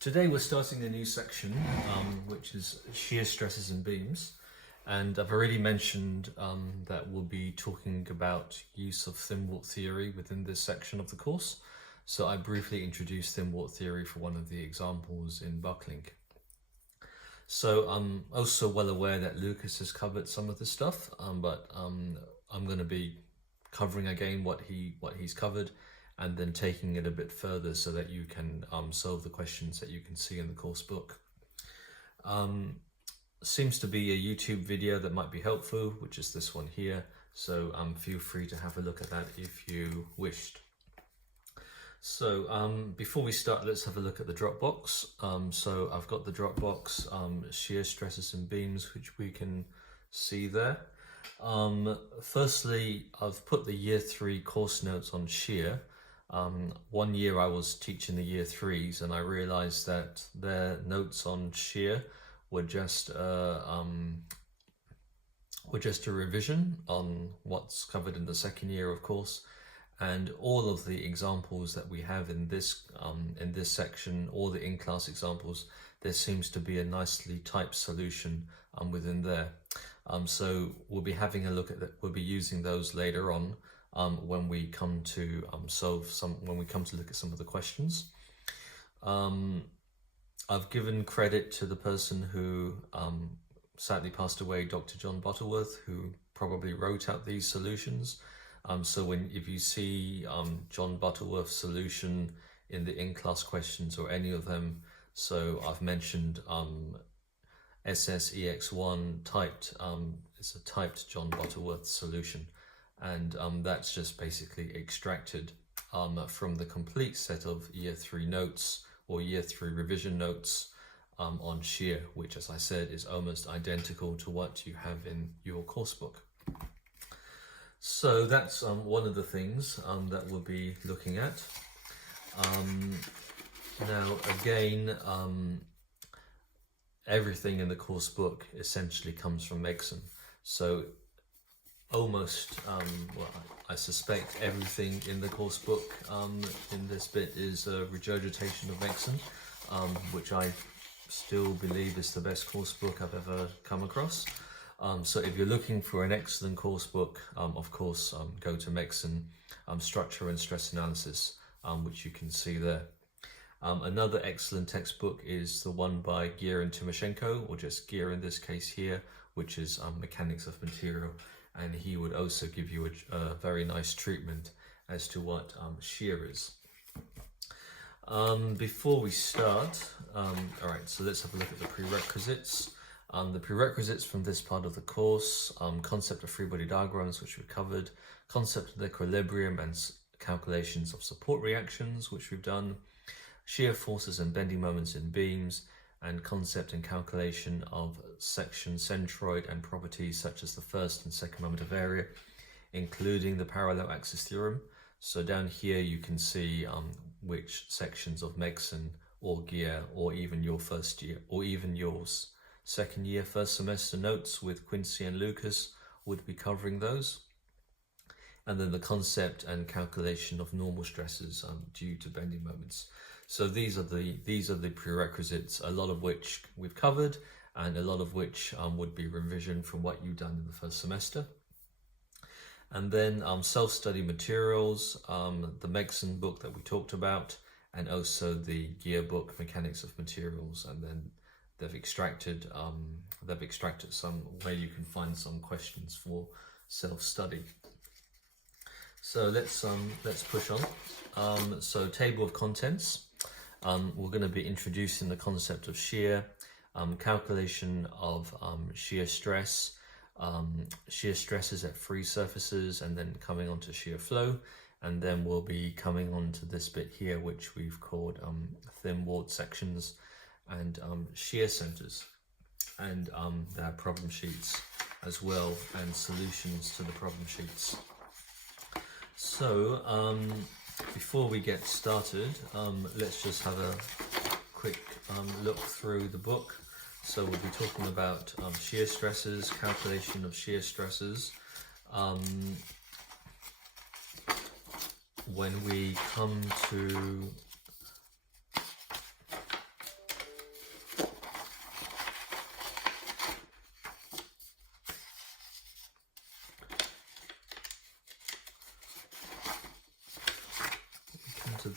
Today we're starting a new section, which is shear stresses and beams. And I've already mentioned that we'll be talking about use of thin wall theory within this section of the course. So I briefly introduced thin wall theory for one of the examples in buckling. So I'm also well aware that Lucas has covered some of this stuff, but I'm going to be covering again what he's covered, and then taking it a bit further so that you can solve the questions that you can see in the course book. Seems to be a YouTube video that might be helpful, which is this one here. So feel free to have a look at that if you wished. So before we start, let's have a look at the Dropbox. So I've got the Dropbox shear stresses and beams, which we can see there. Firstly, I've put the year 3 course notes on shear. One year I was teaching the year 3s and I realized that their notes on shear were just a revision on what's covered in the second year, of course, and all of the examples that we have in this section, all the in-class examples, there seems to be a nicely typed solution within there. So we'll be having a look at that. We'll be using those later on when we come to look at some of the questions. I've given credit to the person who sadly passed away, Dr. John Butterworth, who probably wrote out these solutions. So if you see John Butterworth's solution in the in-class questions or any of them, so I've mentioned SSEX1 typed, it's a typed John Butterworth solution. And that's just basically extracted from the complete set of year 3 notes or year 3 revision notes on shear, which, as I said, is almost identical to what you have in your course book. So that's one of the things that we'll be looking at. Now, again, everything in the course book essentially comes from Megson. So almost, well, I suspect everything in the course book in this bit is a regurgitation of Megson, which I still believe is the best course book I've ever come across. So if you're looking for an excellent course book, of course, go to Megson Structure and Stress Analysis, which you can see there. Another excellent textbook is the one by Gier and Timoshenko, or just Gier in this case here, which is Mechanics of Material. And he would also give you a very nice treatment as to what shear is. Before we start, all right, so let's have a look at the prerequisites. The prerequisites from this part of the course: concept of free body diagrams, which we've covered, concept of equilibrium and calculations of support reactions, which we've done, shear forces and bending moments in beams, and concept and calculation of section centroid and properties such as the first and second moment of area, including the parallel axis theorem. So down here you can see which sections of Megson or Gier, or even your first year, or even yours second year first semester notes with Quincy and Lucas would be covering those. And then the concept and calculation of normal stresses due to bending moments. So these are the prerequisites, a lot of which we've covered, and a lot of which would be revision from what you've done in the first semester. And then self-study materials, the Megson book that we talked about, and also the Gier book, Mechanics of Materials. And then they've extracted some where you can find some questions for self-study. So let's push on. So table of contents. We're going to be introducing the concept of shear, calculation of shear stress, shear stresses at free surfaces, and then coming on to shear flow. And then we'll be coming on to this bit here, which we've called thin walled sections and shear centers, and their problem sheets as well, and solutions to the problem sheets. So before we get started, let's just have a quick look through the book. So we'll be talking about shear stresses, calculation of shear stresses. When we come to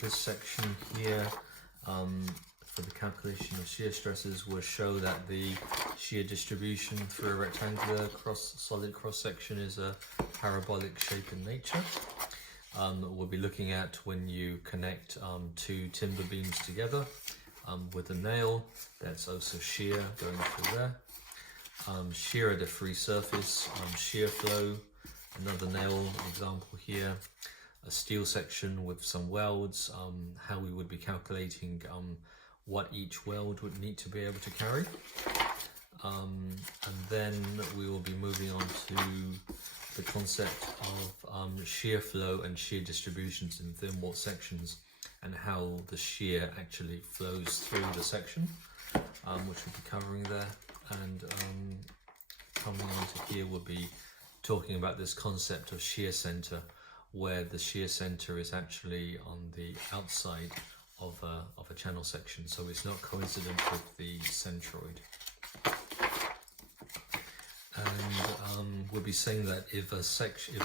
this section here, for the calculation of shear stresses, will show that the shear distribution through a rectangular solid cross section is a parabolic shape in nature. We'll be looking at when you connect two timber beams together with a nail. That's also shear going through there. Shear at a free surface, shear flow, another nail example here. A steel section with some welds, how we would be calculating what each weld would need to be able to carry. And then we will be moving on to the concept of shear flow and shear distributions in thin wall sections, and how the shear actually flows through the section, which we'll be covering there. And coming on to here, we'll be talking about this concept of shear center, where the shear center is actually on the outside of a channel section, so it's not coincident with the centroid. And we'll be saying that if a section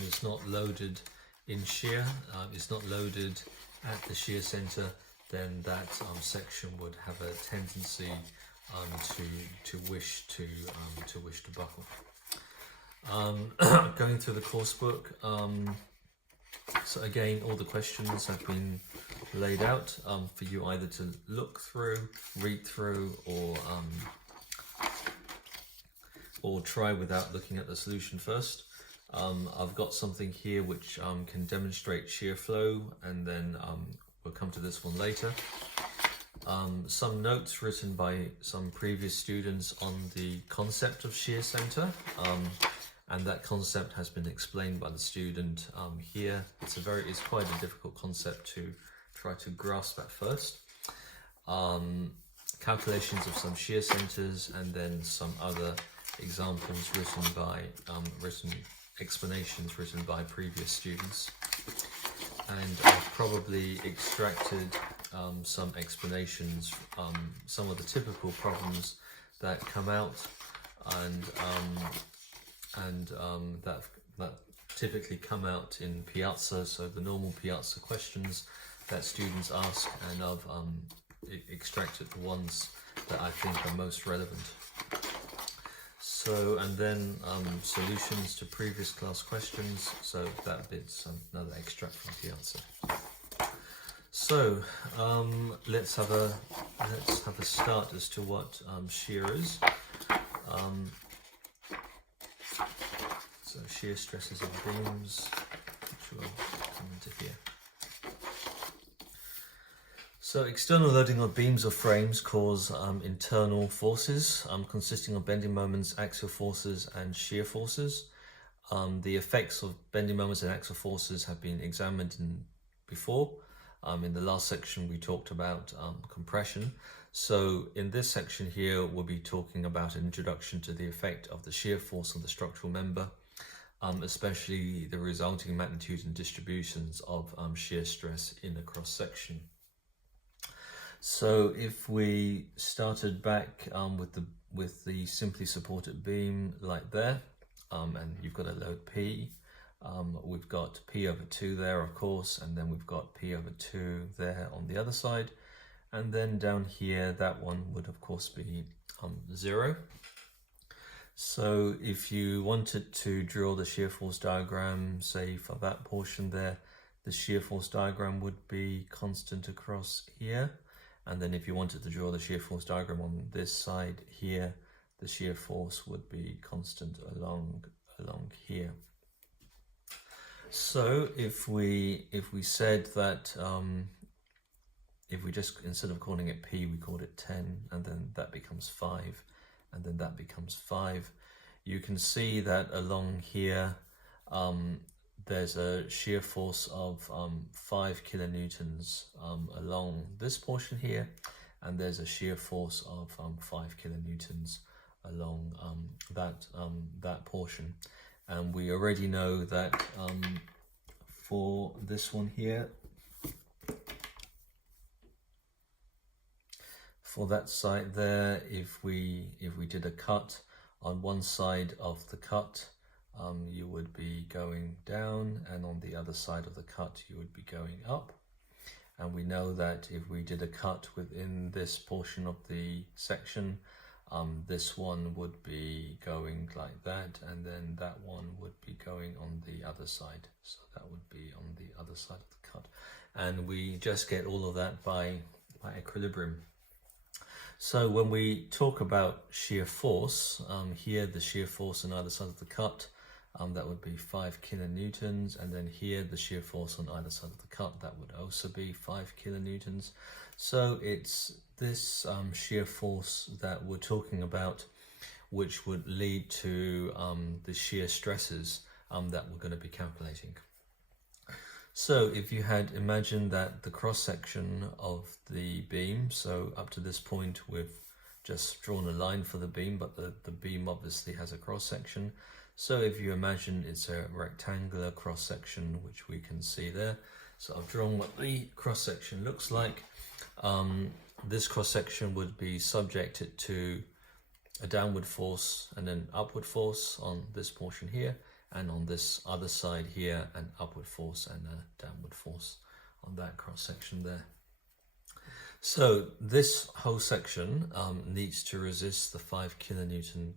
is not loaded in shear, it's not loaded at the shear center, then that section would have a tendency to wish to buckle. Going through the course book, so again, all the questions have been laid out for you either to look through, read through, or try without looking at the solution first. I've got something here which can demonstrate shear flow, and then we'll come to this one later. Some notes written by some previous students on the concept of shear center, and that concept has been explained by the student here. It's quite a difficult concept to try to grasp at first. Calculations of some shear centers, and then some other examples explanations written by previous students. And I've probably extracted some explanations, some of the typical problems that come out, and that typically come out in Piazza, so the normal Piazza questions that students ask, and I've extracted the ones that I think are most relevant. So, and then solutions to previous class questions, so that bit's another extract from Piazza. So let's have a start as to what shear is. So shear stresses of beams, which will come into here. So external loading of beams or frames cause internal forces consisting of bending moments, axial forces, and shear forces. The effects of bending moments and axial forces have been examined before. In the last section we talked about compression. So in this section here we'll be talking about an introduction to the effect of the shear force on the structural member, especially the resulting magnitude and distributions of shear stress in a cross section. So if we started back with the simply supported beam like there, and you've got a load P, we've got P over 2 there, of course, and then we've got P over 2 there on the other side, and then down here that one would of course be 0. So if you wanted to draw the shear force diagram, say for that portion there, the shear force diagram would be constant across here. And then if you wanted to draw the shear force diagram on this side here, the shear force would be constant along here. So if we said that, if we just, instead of calling it P, we called it 10, and then that becomes 5, and then that becomes 5, you can see that along here, there's a shear force of 5 kilonewtons along this portion here, and there's a shear force of 5 kilonewtons along that portion. And we already know that for this one here, for that side there, if we did a cut on one side of the cut, you would be going down, and on the other side of the cut you would be going up. and we know that if we did a cut within this portion of the section, this one would be going like that, and then that one would be going on the other side. So that would be on the other side of the cut. And we just get all of that by equilibrium. So when we talk about shear force, here the shear force on either side of the cut, that would be 5 kilonewtons, and then here the shear force on either side of the cut, that would also be 5 kilonewtons. So it's this shear force that we're talking about, which would lead to the shear stresses that we're going to be calculating. So if you had imagined that the cross section of the beam, so up to this point we've just drawn a line for the beam, but the beam obviously has a cross section. So if you imagine it's a rectangular cross section, which we can see there. So I've drawn what the cross section looks like. This cross section would be subjected to a downward force and an upward force on this portion here, and on this other side here, an upward force and a downward force on that cross section there. So this whole section needs to resist the 5 kilonewton,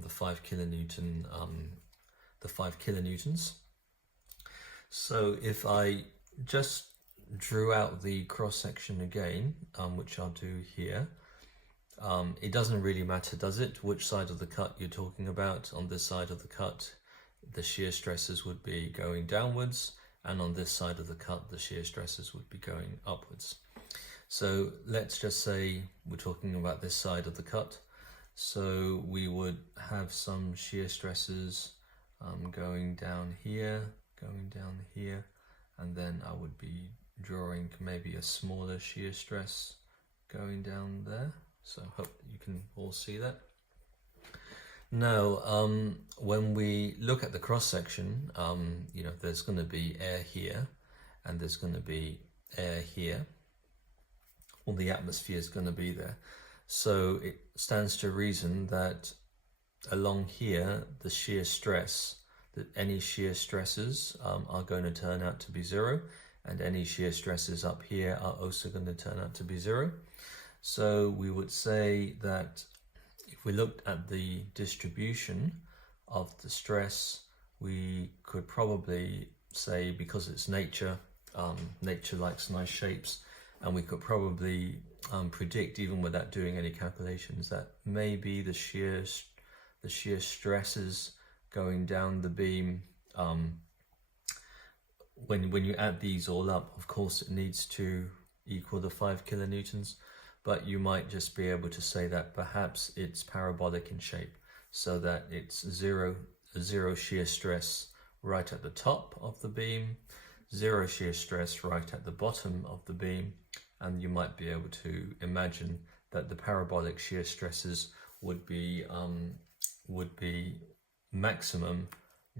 the 5 kilonewtons. So if I just drew out the cross section again, which I'll do here, it doesn't really matter, does it, which side of the cut you're talking about. On this side of the cut, the shear stresses would be going downwards, and on this side of the cut, the shear stresses would be going upwards. So let's just say we're talking about this side of the cut. So we would have some shear stresses going down here, and then I would be drawing maybe a smaller shear stress going down there. So I hope you can all see that. Now, when we look at the cross section, you know, there's going to be air here, and there's going to be air here. All the atmosphere is going to be there. So it stands to reason that along here, the shear stress, that any shear stresses are going to turn out to be 0, and any shear stresses up here are also going to turn out to be 0. So we would say that if we looked at the distribution of the stress, we could probably say, because it's nature, nature likes nice shapes, and we could probably predict, even without doing any calculations, that maybe the shear stresses going down the beam, when you add these all up, of course it needs to equal the 5 kilonewtons, but you might just be able to say that perhaps it's parabolic in shape, so that it's zero shear stress right at the top of the beam, 0 shear stress right at the bottom of the beam, and you might be able to imagine that the parabolic shear stresses would be maximum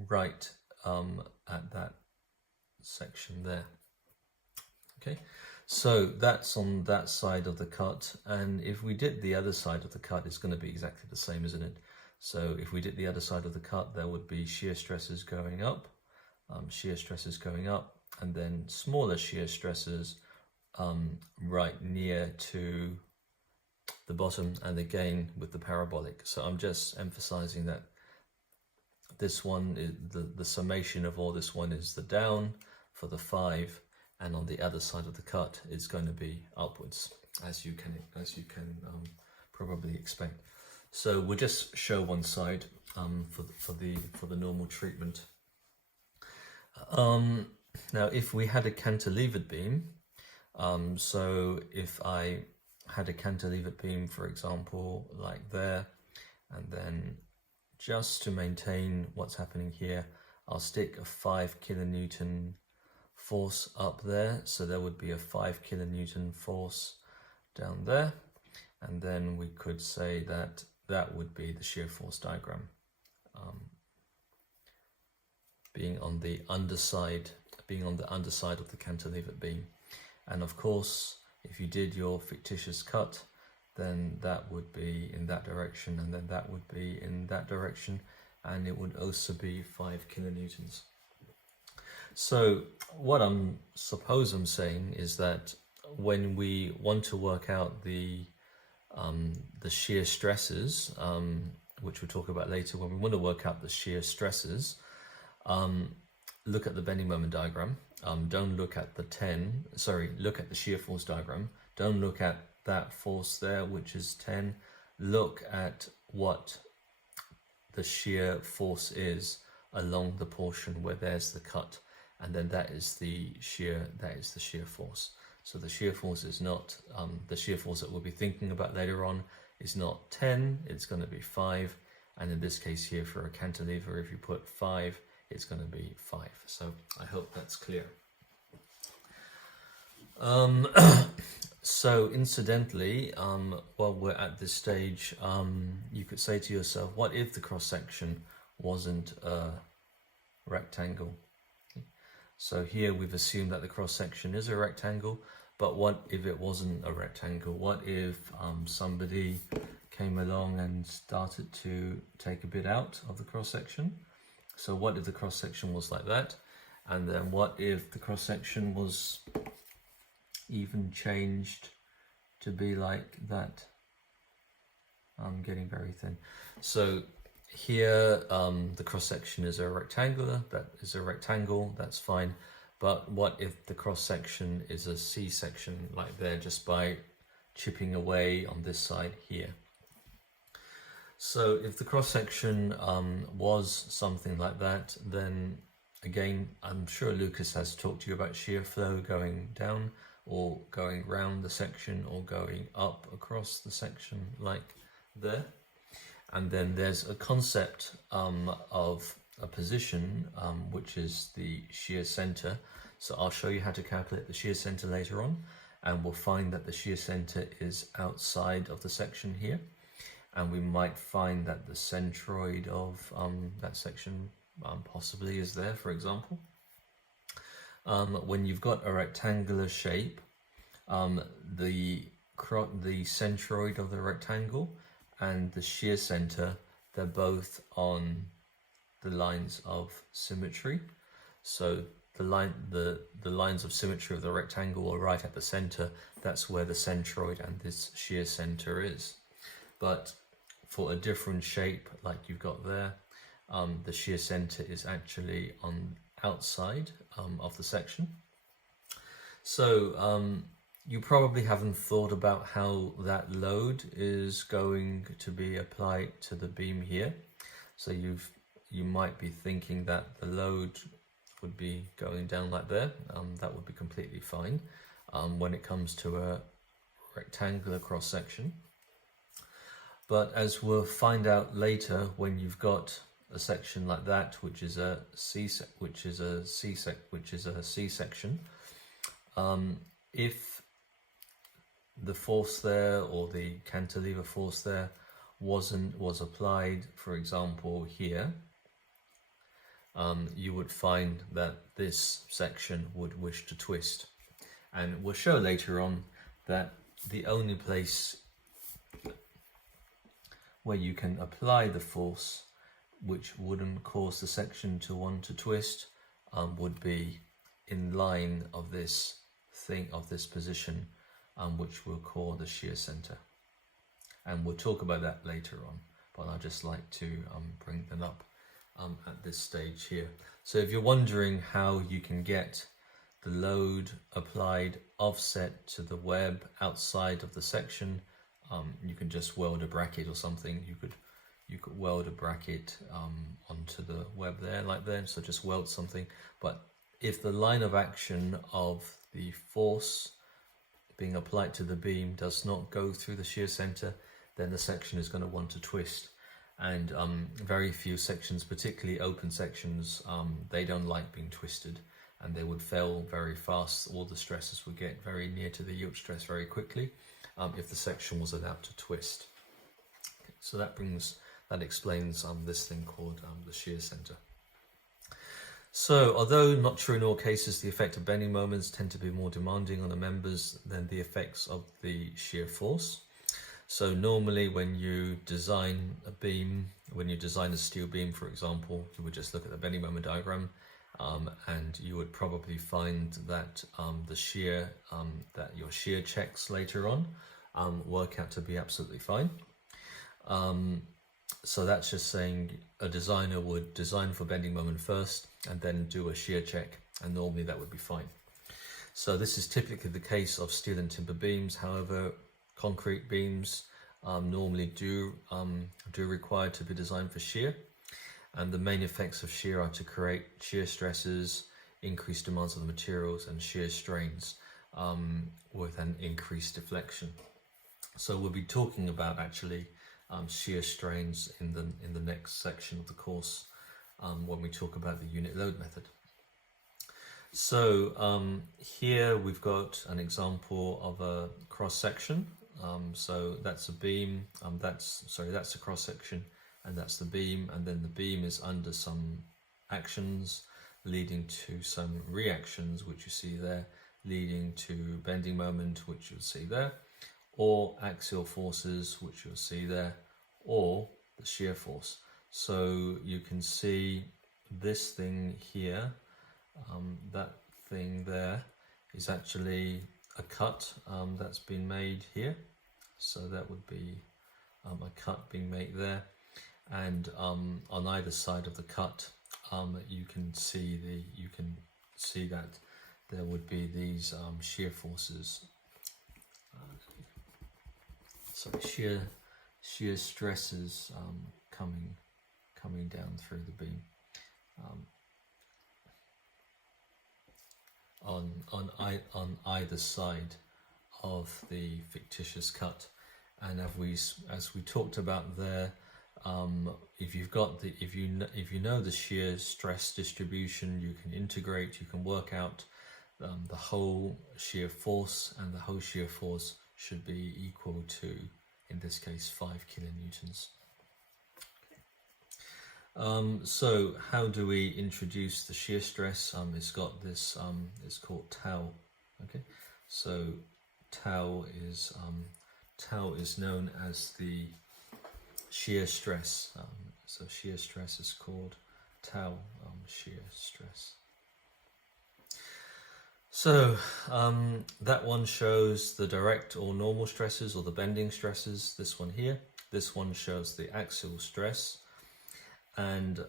right at that section there. Okay, so that's on that side of the cut, and if we did the other side of the cut, it's going to be exactly the same, isn't it? So if we did the other side of the cut, there would be shear stresses going up, and then smaller shear stresses right near to the bottom, and again with the parabolic. So I'm just emphasizing that this one is the summation of all this one is the down for the 5, and on the other side of the cut is going to be upwards, as you can probably expect. So we'll just show one side for the normal treatment. Now, if we had a cantilevered beam, so if I had a cantilevered beam, for example, like there, and then just to maintain what's happening here, I'll stick a 5 kilonewton force up there. So there would be a 5 kilonewton force down there. And then we could say that that would be the shear force diagram, being on the underside of the cantilevered beam. And of course, if you did your fictitious cut, then that would be in that direction, and then that would be in that direction, and it would also be 5 kilonewtons. So what I'm saying is that when we want to work out the shear stresses, which we'll talk about later, when we want to work out the shear stresses, look at the bending moment diagram. Don't look at look at the shear force diagram. Don't look at that force there, which is 10. Look at what the shear force is along the portion where there's the cut, and then that is the shear force. So the shear force is not, the shear force that we'll be thinking about later on is not 10, it's going to be 5. And in this case here for a cantilever, if you put 5, it's going to be 5. So I hope that's clear. So incidentally, while we're at this stage, you could say to yourself, what if the cross-section wasn't a rectangle? So here we've assumed that the cross-section is a rectangle, but what if it wasn't a rectangle? What if somebody came along and started to take a bit out of the cross-section? So what if the cross-section was like that? And then what if the cross-section was even changed to be like that? I'm getting very thin. So here the cross-section is a rectangle, that's fine. But what if the cross-section is a C-section like there, just by chipping away on this side here? So if the cross-section was something like that, then again, I'm sure Lucas has talked to you about shear flow going down or going round the section or going up across the section like there. And then there's a concept of a position, which is the shear center. So I'll show you how to calculate the shear center later on, and we'll find that the shear center is outside of the section here. And we might find that the centroid of that section possibly is there, for example. When you've got a rectangular shape, the centroid of the rectangle and the shear center, they're both on the lines of symmetry. So the lines of symmetry of the rectangle are right at the center. That's where the centroid and this shear center is. But for a different shape like you've got there, the shear center is actually on outside of the section. So you probably haven't thought about how that load is going to be applied to the beam here. So you might be thinking that the load would be going down like there. That would be completely fine when it comes to a rectangular cross section. But as we'll find out later, when you've got a section like that, which is a C section, if the force there, or the cantilever force there, was applied, for example here, you would find that this section would wish to twist. And we'll show later on that the only place where you can apply the force which wouldn't cause the section to want to twist would be in line of this position, which we'll call the shear center. And we'll talk about that later on, but I'd just like to bring them up at this stage here. So if you're wondering how you can get the load applied offset to the web outside of the section, you can just weld a bracket or something. You could weld a bracket onto the web there, like there. So just weld something. But if the line of action of the force being applied to the beam does not go through the shear center, then the section is going to want to twist. And very few sections, particularly open sections, they don't like being twisted, and they would fail very fast. All the stresses would get very near to the yield stress very quickly if the section was allowed to twist. Okay, so that explains this thing called the shear center. So, although not true in all cases, the effect of bending moments tend to be more demanding on the members than the effects of the shear force. So normally when you design a beam, when you design a steel beam, for example, you would just look at the bending moment diagram. and you would probably find that the shear, that your shear checks later on work out to be absolutely fine. So that's just saying a designer would design for bending moment first and then do a shear check, and normally that would be fine. So this is typically the case of steel and timber beams. However, concrete beams normally do require to be designed for shear, and the main effects of shear are to create shear stresses, increased demands on the materials, and shear strains with an increased deflection. So we'll be talking about actually shear strains in the next section of the course when we talk about the unit load method. So here we've got an example of a cross section. So that's a beam. That's a cross section, and that's the beam. And then the beam is under some actions leading to some reactions, which you see there, leading to bending moment, which you'll see there, or axial forces, which you'll see there, or the shear force. So you can see this thing here, that thing there is actually a cut that's been made here. So that would be a cut being made there, and on either side of the cut, you can see that there would be these shear forces. Shear stresses coming down through the beam on either side of the fictitious cut. And as we talked about there, if you know the shear stress distribution, you can integrate, you can work out the whole shear force, and the whole shear force should be equal to, in this case, 5 kilonewtons. So how do we introduce the shear stress? It's got this, it's called tau. Okay, so tau is known as the shear stress. So shear stress is called tau, shear stress. So that one shows the direct or normal stresses, or the bending stresses, this one here. This one shows the axial stress, and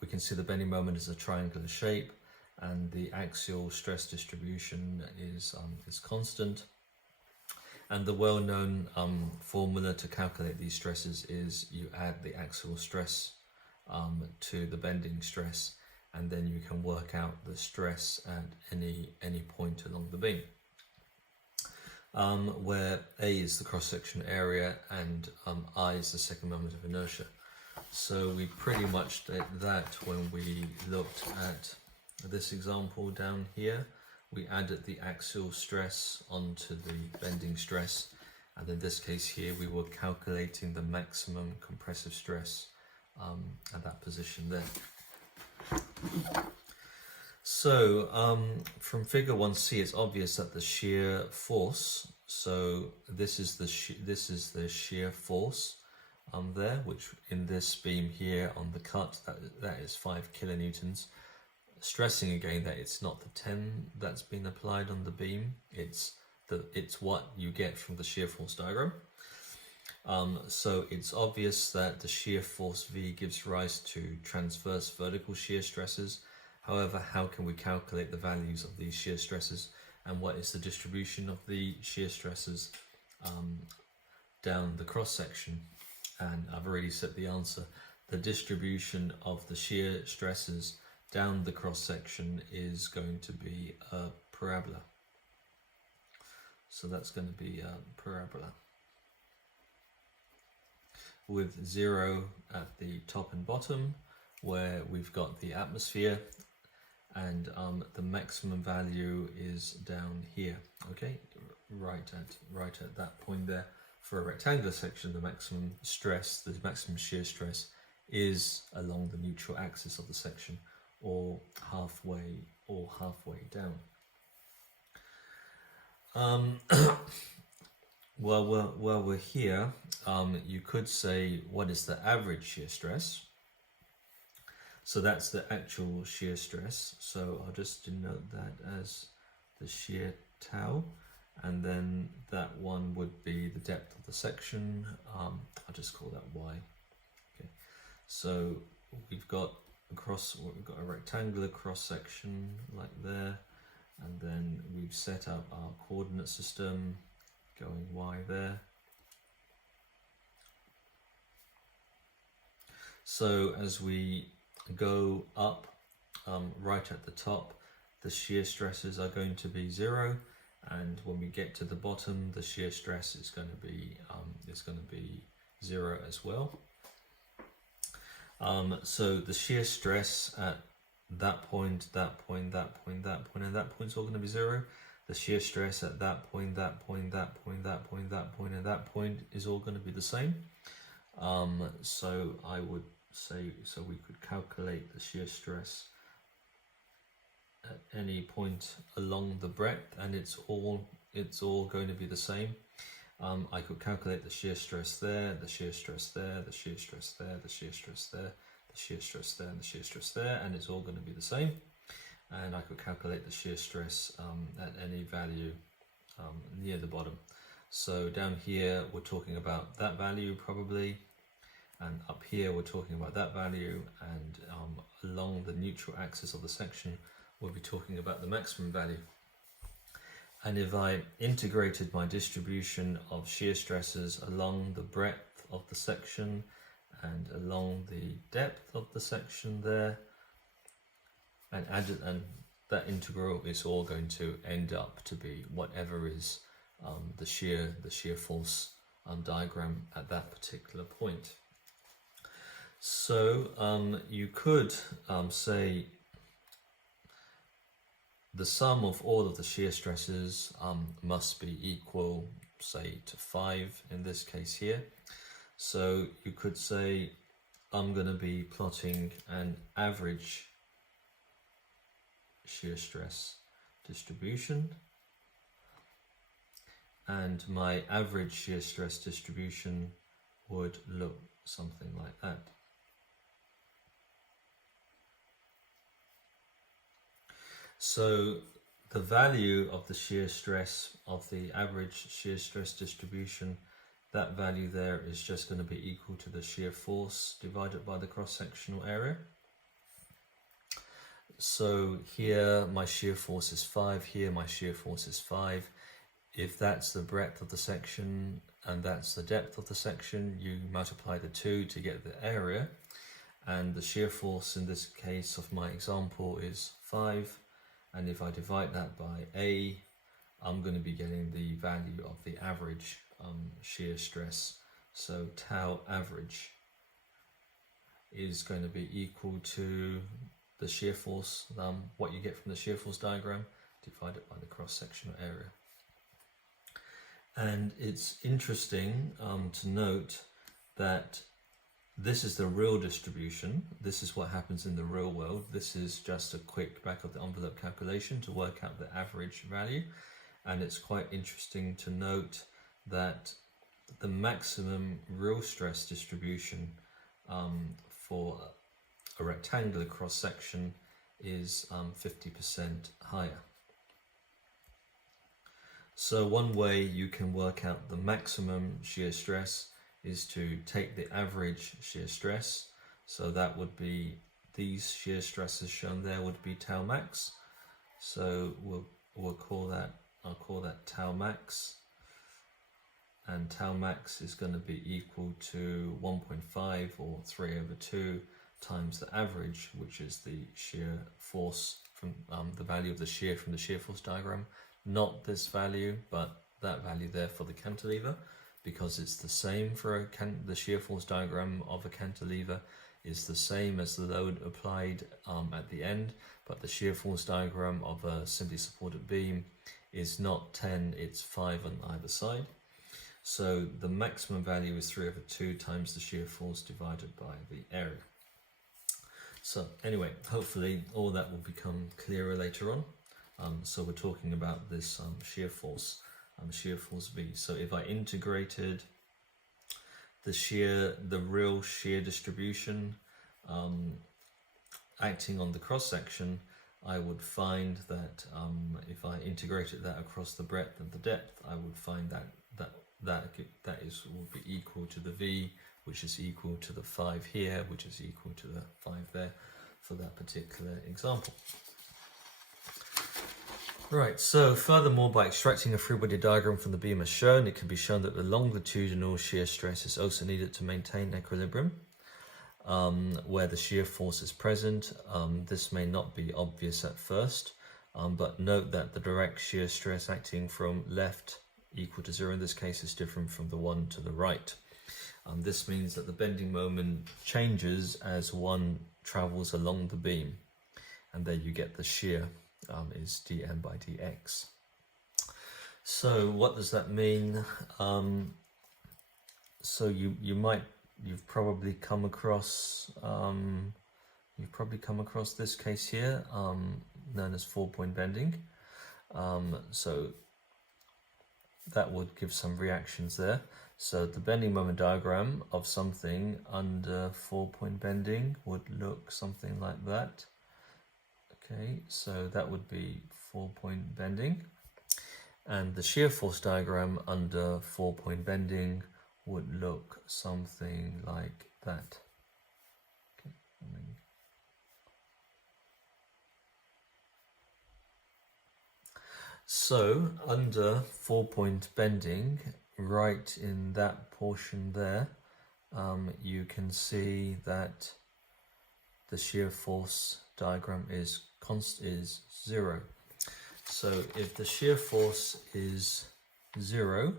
we can see the bending moment is a triangular shape, and the axial stress distribution is constant. And the well-known formula to calculate these stresses is you add the axial stress to the bending stress, and then you can work out the stress at any point along the beam, where A is the cross-section area and I is the second moment of inertia. So we pretty much did that when we looked at this example down here. We added the axial stress onto the bending stress, and in this case here we were calculating the maximum compressive stress at that position there. So from figure 1c, it's obvious that the shear force, so this is the shear force there, which in this beam here on the cut, that is 5 kilonewtons. Stressing again that it's not the 10 that's been applied on the beam, it's what you get from the shear force diagram. So it's obvious that the shear force V gives rise to transverse vertical shear stresses. However, how can we calculate the values of these shear stresses, and what is the distribution of the shear stresses down the cross section? And I've already said the answer. The distribution of the shear stresses down the cross section is going to be a parabola. So that's going to be a parabola with 0 at the top and bottom, where we've got the atmosphere, and the maximum value is down here. Okay, right at that point there. For a rectangular section, the maximum stress, the maximum shear stress, is along the neutral axis of the section, or halfway down. While we're here, you could say, what is the average shear stress? So that's the actual shear stress. So I'll just denote that as the shear tau, and then that one would be the depth of the section. I'll just call that y. Okay. So we've got a rectangular cross section like there, and then we've set up our coordinate system going y there. So as we go up, right at the top, the shear stresses are going to be 0, and when we get to the bottom, the shear stress is going to be 0 as well. So the shear stress at that point, that point, that point, that point, and that point is all going to be 0. The shear stress at that point, that point, that point, that point, that point, and that point is all going to be the same. So I would say, so we could calculate the shear stress at any point along the breadth, and it's all going to be the same. I could calculate the shear stress there, the shear stress there, the shear stress there, the shear stress there, the shear stress there, and the shear stress there, and it's all going to be the same. And I could calculate the shear stress at any value near the bottom. So down here we're talking about that value probably, and up here we're talking about that value, and along the neutral axis of the section we'll be talking about the maximum value. And if I integrated my distribution of shear stresses along the breadth of the section and along the depth of the section there, and that integral is all going to end up to be whatever is the shear force diagram at that particular point. So you could say the sum of all of the shear stresses must be equal, say, to 5 in this case here. So you could say I'm going to be plotting an average shear stress distribution, and my average shear stress distribution would look something like that. So the value of the shear stress of the average shear stress distribution, that value there is just going to be equal to the shear force divided by the cross-sectional area. So here my shear force is 5, here my shear force is 5. If that's the breadth of the section and that's the depth of the section, you multiply the two to get the area, and the shear force in this case of my example is 5. And if I divide that by A, I'm going to be getting the value of the average shear stress. So tau average is going to be equal to the shear force, what you get from the shear force diagram, divided by the cross-sectional area. And it's interesting to note that this is the real distribution. This is what happens in the real world. This is just a quick back of the envelope calculation to work out the average value. And it's quite interesting to note that the maximum real stress distribution for a rectangular cross section is 50% higher. So one way you can work out the maximum shear stress is to take the average shear stress. So that would be, these shear stresses shown there would be tau max. So we'll call that, I'll call that tau max. And tau max is going to be equal to 1.5 or 3/2 times the average, which is the shear force from the value of the shear from the shear force diagram. Not this value, but that value there for the cantilever, because it's the same for the shear force diagram of a cantilever is the same as the load applied at the end, but the shear force diagram of a simply supported beam is not 10, it's 5 on either side. So the maximum value is 3/2 times the shear force divided by the area. So anyway, hopefully all that will become clearer later on. So we're talking about this shear force V. So if I integrated the real shear distribution acting on the cross section, I would find that if I integrated that across the breadth and the depth, I would find that would be equal to the V, which is equal to the 5 here, which is equal to the 5 there for that particular example. Right, so furthermore, by extracting a free body diagram from the beam as shown, it can be shown that the longitudinal shear stress is also needed to maintain equilibrium where the shear force is present. This may not be obvious at first, but note that the direct shear stress acting from left equal to 0 in this case is different from the one to the right. This means that the bending moment changes as one travels along the beam, and there you get the shear is dm by dx. So what does that mean? So you've probably come across this case here, known as 4-point bending. So that would give some reactions there. So the bending moment diagram of something under 4-point bending would look something like that. Okay, so that would be 4-point bending. And the shear force diagram under 4-point bending would look something like that. Okay, so under 4-point bending, right in that portion there, you can see that the shear force diagram is 0. So if the shear force is 0,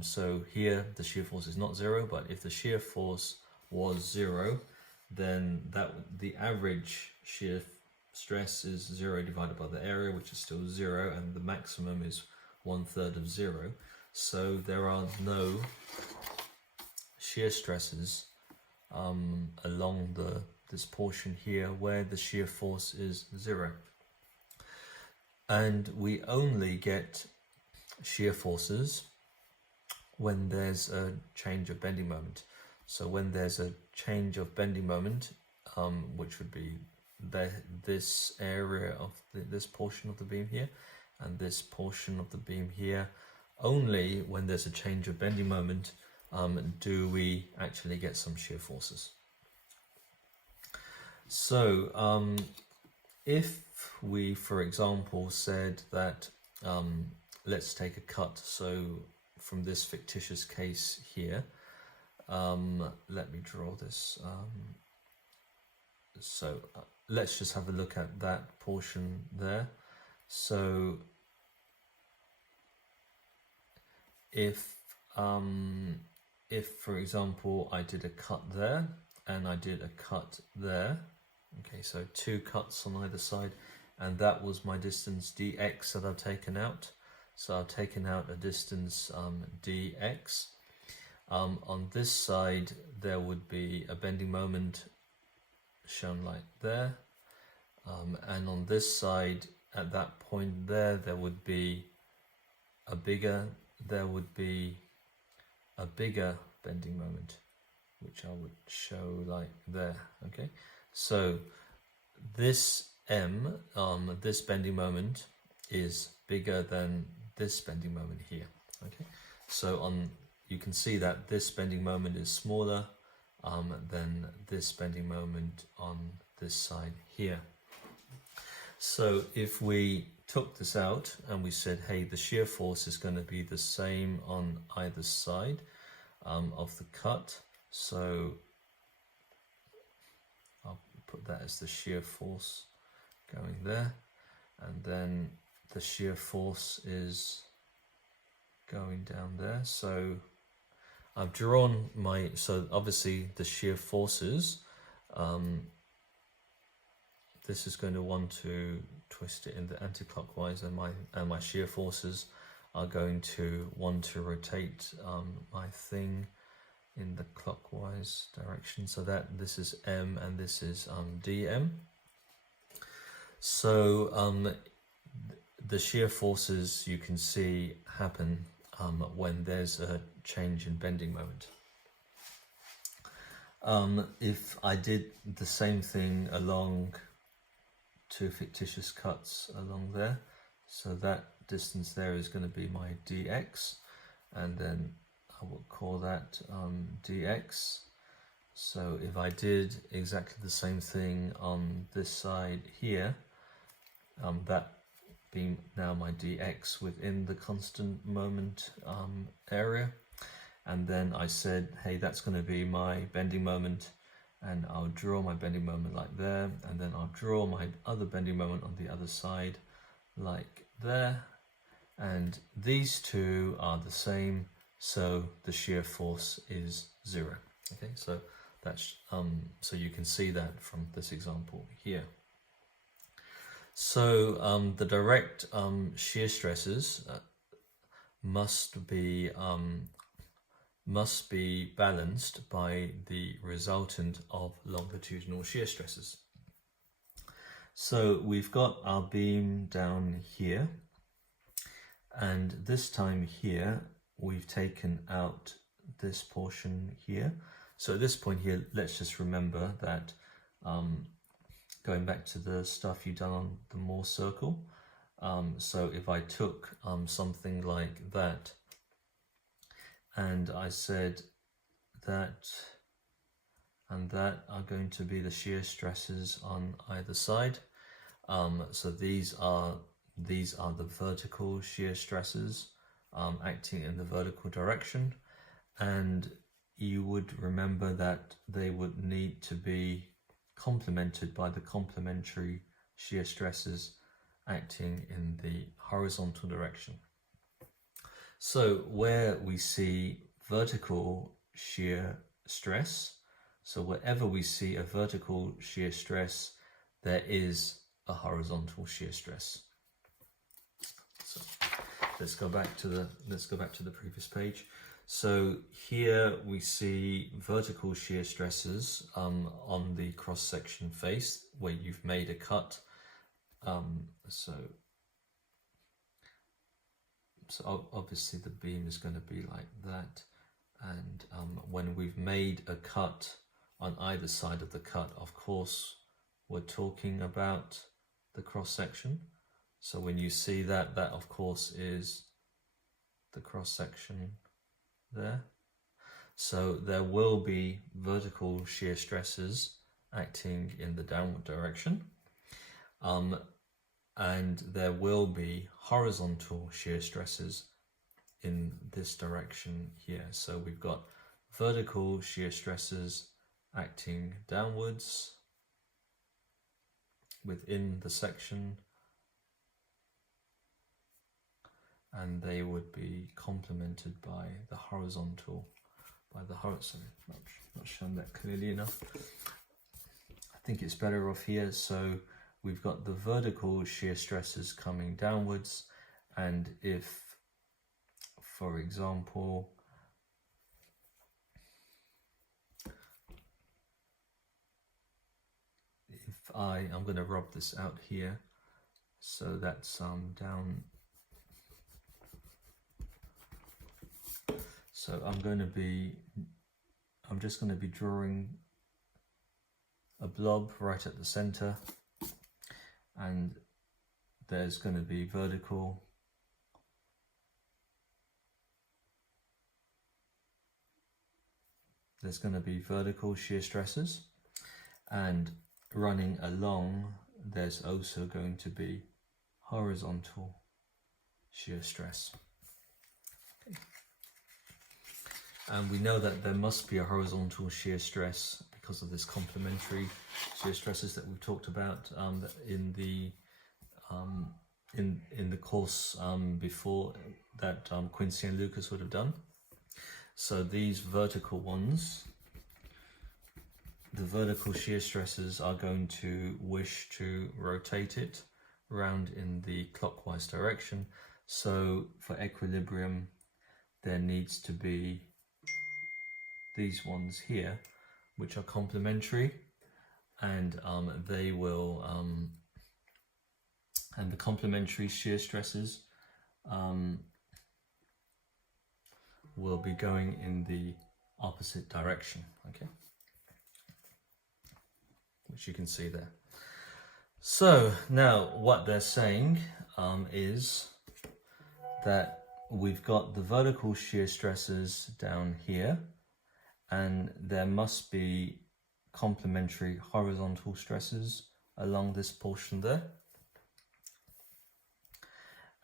so here the shear force is not 0, but if the shear force was 0, then the average shear stress is 0 divided by the area, which is still 0, and the maximum is 1/3 of 0. So there are no shear stresses along this portion here where the shear force is 0. And we only get shear forces when there's a change of bending moment. So when there's a change of bending moment, which would be this area of this portion of the beam here and this portion of the beam here, only when there's a change of bending moment do we actually get some shear forces. So if we, for example, said that let's take a cut, so from this fictitious case here, let me draw this. Let's just have a look at that portion there. So if for example I did a cut there and I did a cut there, okay, so 2 cuts on either side, and that was my distance dx that I've taken out. So I've taken out a distance dx. On this side there would be a bending moment shown like there, and on this side at that point there would be a bigger bending moment, which I would show like there. Okay, so this this bending moment is bigger than this bending moment here. Okay, so you can see that this bending moment is smaller than this bending moment on this side here. So if we took this out and we said, hey, the shear force is going to be the same on either side of the cut, so I'll put that as the shear force going there, and then the shear force is going down there. So I've drawn so obviously the shear forces, this is going to want to twist it in the anti-clockwise, and my shear forces are going to want to rotate my thing in the clockwise direction, so that this is M and this is dm. So the shear forces, you can see, happen when there's a change in bending moment. If I did the same thing along two fictitious cuts along there, so that distance there is going to be my dx, and then I will call that dx. So if I did exactly the same thing on this side here, that being now my dx within the constant moment area, and then I said, hey, that's going to be my bending moment, and I'll draw my bending moment like there, and then I'll draw my other bending moment on the other side like there, and these two are the same, so the shear force is 0. Okay, so that's so you can see that from this example here. So the direct shear stresses must be balanced by the resultant of longitudinal shear stresses. So we've got our beam down here, and this time here we've taken out this portion here. So at this point here, let's just remember that going back to the stuff you've done on the Mohr circle, so if I took something like that, and I said that and that are going to be the shear stresses on either side. So these are the vertical shear stresses acting in the vertical direction, and you would remember that they would need to be complemented by the complementary shear stresses acting in the horizontal direction. So where we see vertical shear stress, so wherever we see a vertical shear stress, there is a horizontal shear stress. So let's go back to the previous page. So here we see vertical shear stresses on the cross-section face where you've made a cut. So obviously the beam is going to be like that, and when we've made a cut on either side of the cut, of course we're talking about the cross-section. So when you see that, that of course is the cross-section there. So there will be vertical shear stresses acting in the downward direction, and there will be horizontal shear stresses in this direction here. So we've got vertical shear stresses acting downwards within the section, and they would be complemented by the horizontal, sorry, not shown that clearly enough. I think it's better off here. So we've got the vertical shear stresses coming downwards, and if, for example, if I'm going to rub this out here, so that's down. So I'm just going to be drawing a blob right at the center, and there's going to be vertical shear stresses, and running along there's also going to be horizontal shear stress. Okay. And we know that there must be a horizontal shear stress because of this complementary shear stresses that we've talked about in the course before that Quincy and Lucas would have done. So these vertical ones, the vertical shear stresses are going to wish to rotate it around in the clockwise direction. So for equilibrium, there needs to be these ones here, which are complementary, and they will, and the complementary shear stresses will be going in the opposite direction. Okay. which you can see there. So now what they're saying is that we've got the vertical shear stresses down here, and there must be complementary horizontal stresses along this portion there.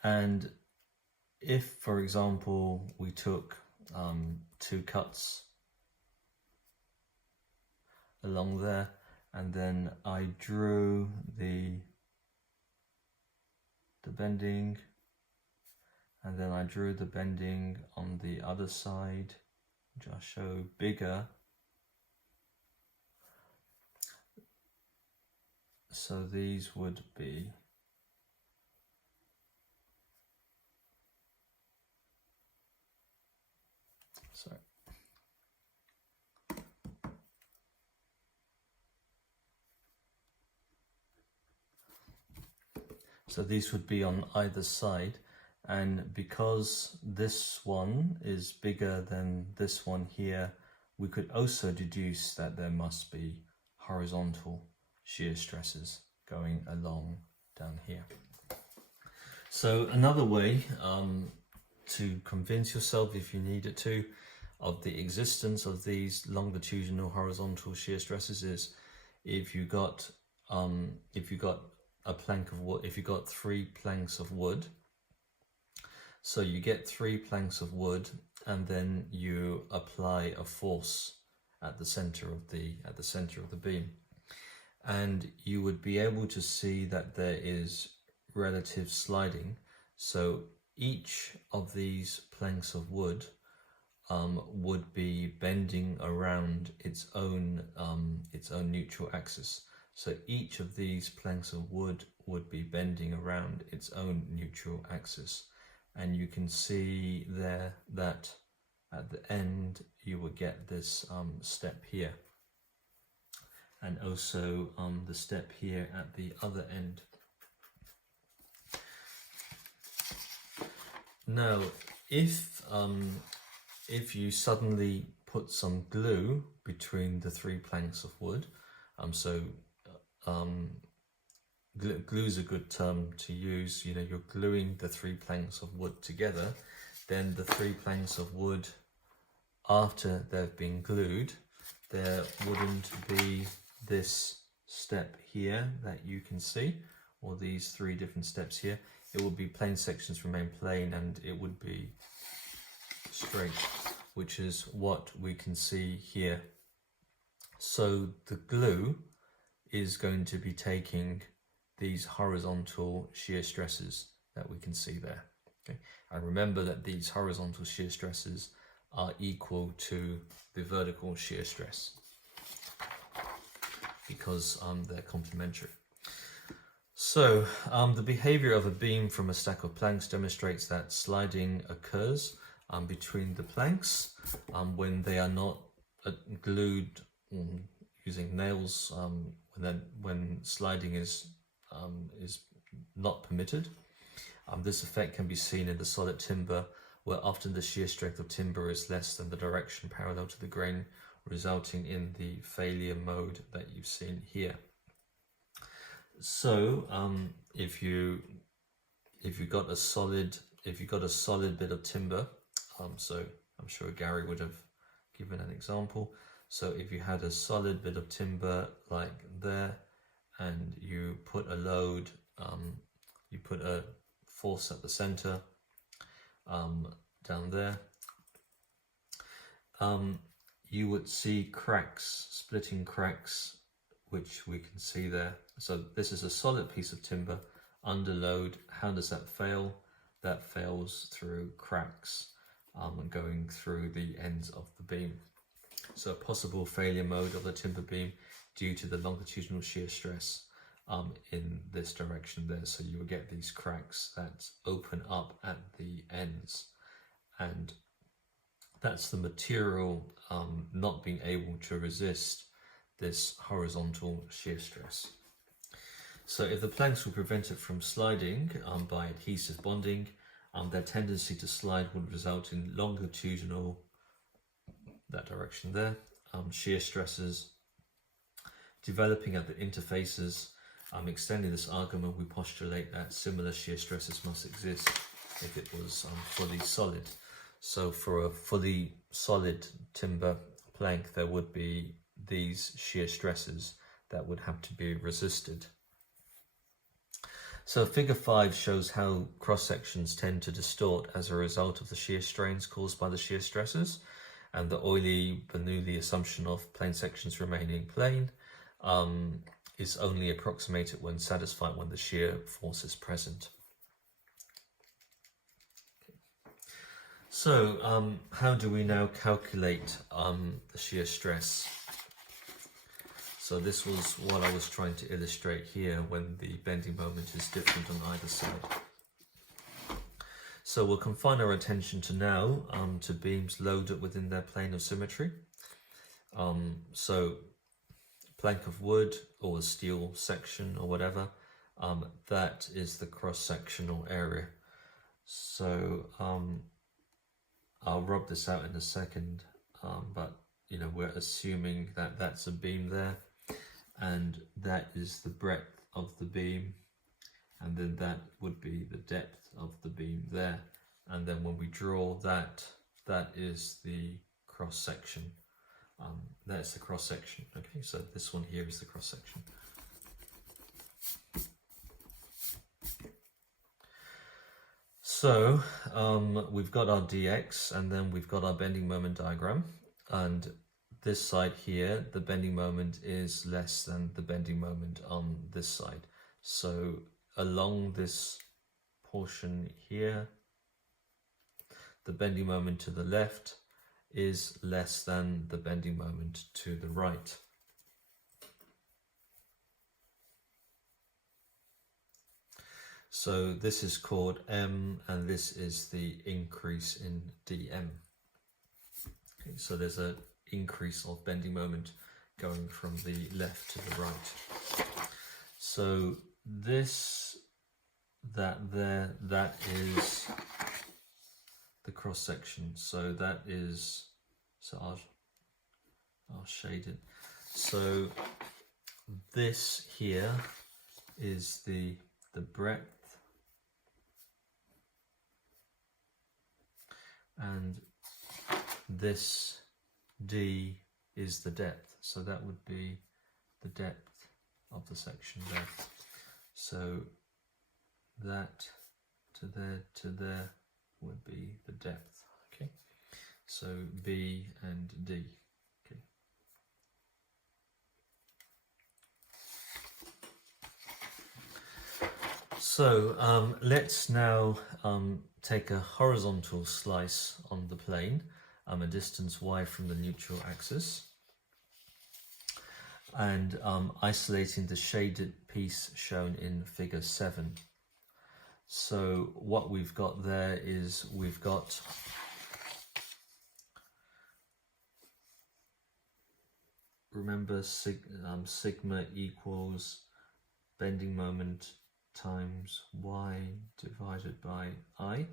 And if, for example, we took 2 cuts along there, and then I drew the bending, and then I drew the bending on the other side, which I'll show bigger. So these would be So these would be on either side, and because this one is bigger than this one here, we could also deduce that there must be horizontal shear stresses going along down here. So another way to convince yourself, if you needed to, of the existence of these longitudinal horizontal shear stresses is if you got a plank of wood, if you got 3 planks of wood. So you get 3 planks of wood, and then you apply a force at the center of the beam, and you would be able to see that there is relative sliding. So each of these planks of wood would be bending around its own neutral axis. So each of these planks of wood would be bending around its own neutral axis. And you can see there that at the end you would get this step here. And also the step here at the other end. Now, if you suddenly put some glue between the 3 planks of wood, glue is a good term to use. You know, you're gluing the 3 planks of wood together, then the 3 planks of wood, after they've been glued, there wouldn't be this step here that you can see, or these 3 different steps here. It would be plane sections remain plane, and it would be straight, which is what we can see here. So the glue is going to be taking these horizontal shear stresses that we can see there. Okay, and remember that these horizontal shear stresses are equal to the vertical shear stress because they're complementary. So the behavior of a beam from a stack of planks demonstrates that sliding occurs between the planks when they are not glued using nails, when sliding is not permitted. This effect can be seen in the solid timber, where often the shear strength of timber is less than the direction parallel to the grain, resulting in the failure mode that you've seen here. So if you got a solid bit of timber, so I'm sure Gary would have given an example. So if you had a solid bit of timber like there, and you put a load, you put a force at the center down there, you would see cracks, splitting cracks, which we can see there. So this is a solid piece of timber under load. How does that fail? That fails through cracks going through the ends of the beam. So a possible failure mode of the timber beam due to the longitudinal shear stress in this direction there. So you will get these cracks that open up at the ends, and that's the material not being able to resist this horizontal shear stress. So if the planks were prevented from sliding by adhesive bonding, their tendency to slide would result in longitudinal, that direction there, shear stresses developing at the interfaces. Extending this argument, we postulate that similar shear stresses must exist if it was fully solid. So for a fully solid timber plank, there would be these shear stresses that would have to be resisted. So figure 5 shows how cross sections tend to distort as a result of the shear strains caused by the shear stresses, and the Euler-Bernoulli assumption of plane sections remaining plane is only approximated when satisfied when the shear force is present. So how do we now calculate the shear stress? So this was what I was trying to illustrate here when the bending moment is different on either side. So we'll confine our attention to now to beams loaded within their plane of symmetry. So plank of wood or a steel section or whatever, that is the cross-sectional area. So I'll rub this out in a second, but we're assuming that that's a beam there, and that is the breadth of the beam, and then that would be the depth of the beam there, and then when we draw that, that is the cross section. That's the cross section. Okay, so this one here is the cross section. So we've got our dx, and then we've got our bending moment diagram, and this side here, the bending moment is less than the bending moment on this side. So along this portion here, the bending moment to the left is less than the bending moment to the right. So this is called M, and this is the increase in dm. Okay, so there's an increase of bending moment going from the left to the right. So this, that there, that is the cross section. So that is, so I'll shade it. So this here is the breadth, and this D is the depth. So that would be the depth of the section there. So that to there would be the depth. Okay, so B and D. Okay. So let's now take a horizontal slice on the plane, a distance y from the neutral axis, and isolating the shaded piece shown in figure 7. So what we've got there is we've got remember sigma equals bending moment times y divided by I.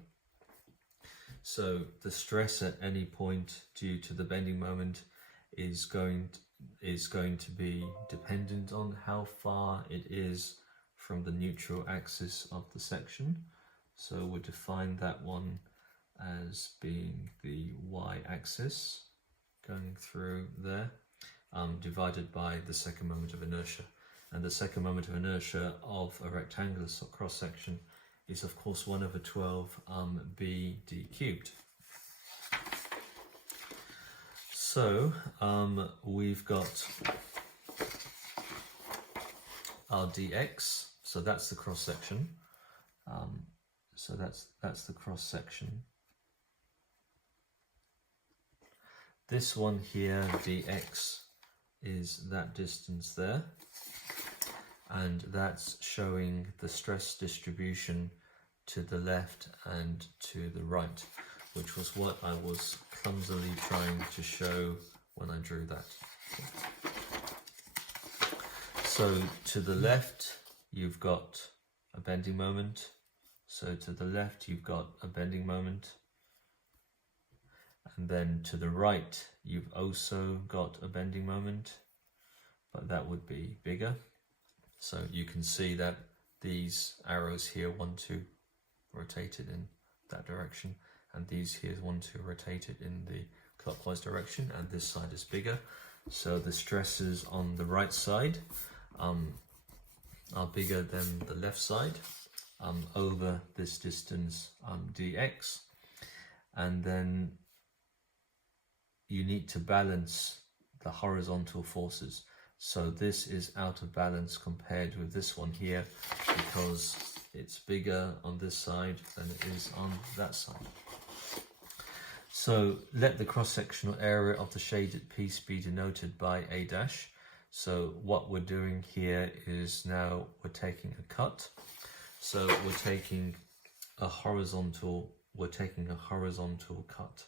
So the stress at any point due to the bending moment is going to be dependent on how far it is from the neutral axis of the section. So we'll define that one as being the y-axis going through there, divided by the second moment of inertia. And the second moment of inertia of a rectangular cross-section is of course 1/12 bd cubed. So we've got our dx, so that's the cross-section. So that's the cross-section. This one here, dx, is that distance there, and that's showing the stress distribution to the left and to the right, which was what I was clumsily trying to show when I drew that. So to the left you've got a bending moment, so to the left you've got a bending moment, and then to the right you've also got a bending moment, but that would be bigger. So you can see that these arrows here want to rotate it in that direction, and these here want to rotate it in the clockwise direction, and this side is bigger. So the stresses on the right side are bigger than the left side over this distance dx, and then you need to balance the horizontal forces. So this is out of balance compared with this one here because it's bigger on this side than it is on that side. So let the cross-sectional area of the shaded piece be denoted by A dash. So what we're doing here is now we're taking a cut. So we're taking a horizontal cut.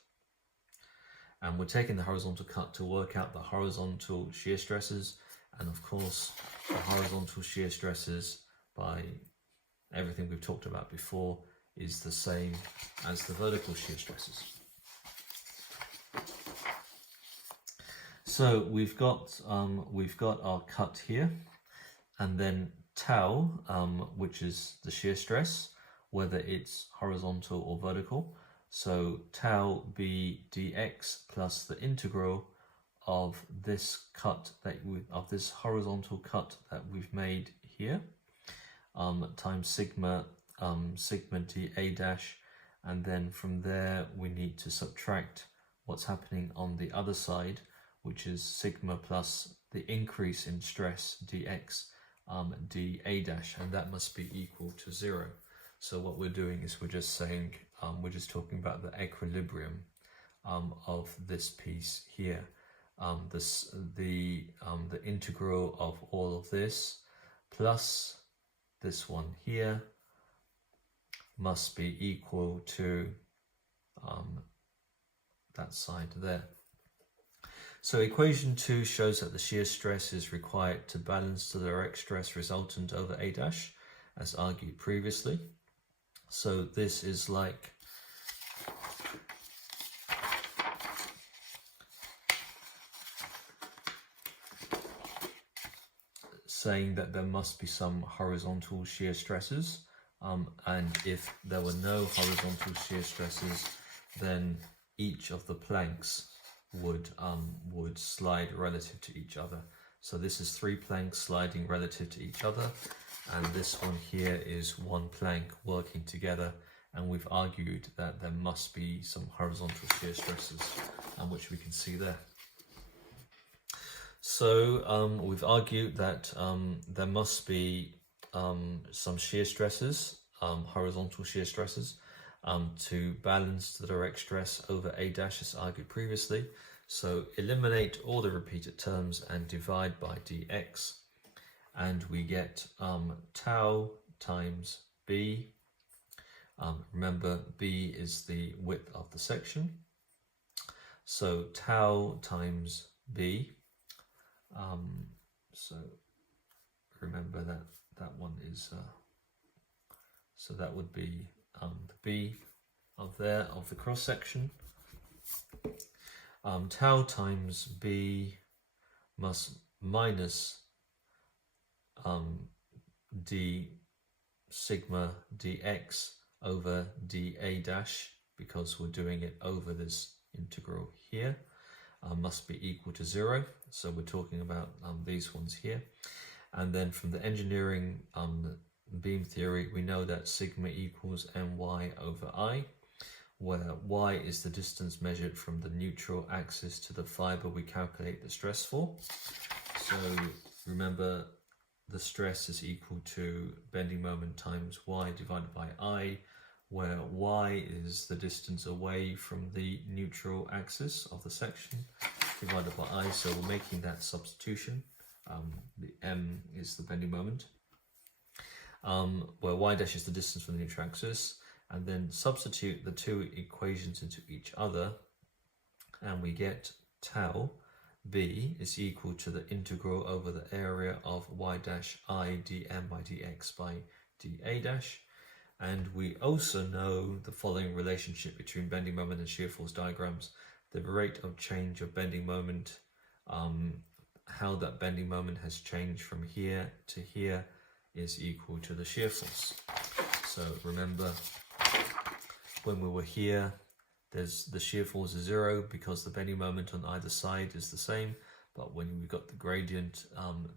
And we're taking the horizontal cut to work out the horizontal shear stresses. And of course, the horizontal shear stresses, by everything we've talked about before, is the same as the vertical shear stresses. So we've got our cut here, and then tau, which is the shear stress, whether it's horizontal or vertical. So tau b dx plus the integral of this cut of this horizontal cut that we've made here, times sigma dA dash, and then from there we need to subtract what's happening on the other side, which is sigma plus the increase in stress dx dA dash, and that must be equal to 0. So what we're doing is we're just saying, we're just talking about the equilibrium of this piece here. The integral of all of this plus this one here must be equal to that side there. So equation 2 shows that the shear stress is required to balance the direct stress resultant over A dash, as argued previously. So this is like saying that there must be some horizontal shear stresses, and if there were no horizontal shear stresses, then each of the planks would slide relative to each other. So this is 3 planks sliding relative to each other, and this one here is 1 plank working together, and we've argued that there must be some horizontal shear stresses, which we can see there. So we've argued that there must be some shear stresses, horizontal shear stresses, to balance the direct stress over A dash, as argued previously. So eliminate all the repeated terms and divide by dx, and we get tau times b. Remember, b is the width of the section, so tau times b. So remember that one is so that would be the b of the cross section. Tau times b must minus d sigma dx over dA dash, because we're doing it over this integral here, must be equal to 0. So we're talking about these ones here. And then from the engineering beam theory, we know that sigma equals my over I, where y is the distance measured from the neutral axis to the fiber we calculate the stress for. So remember, the stress is equal to bending moment times y divided by I, where y is the distance away from the neutral axis of the section divided by I. So we're making that substitution. The m is the bending moment, where y dash is the distance from the neutral axis, and then substitute the 2 equations into each other, and we get tau b is equal to the integral over the area of y dash I dm by dx by dA dash. And we also know the following relationship between bending moment and shear force diagrams. The rate of change of bending moment how that bending moment has changed from here to here is equal to the shear force. So remember, when we were here, the shear force is 0 because the bending moment on either side is the same. But when we've got the gradient,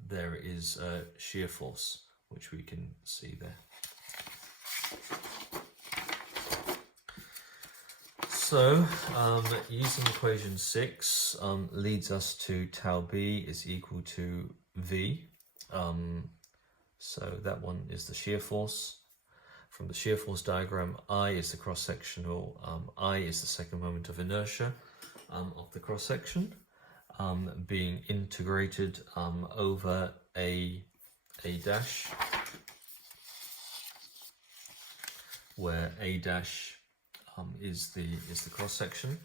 there is a shear force, which we can see there. So, using equation 6 leads us to tau b is equal to v. So that one is the shear force. From the shear force diagram, I is the cross-sectional, I is the second moment of inertia of the cross-section, being integrated over a dash, where a dash is the cross-section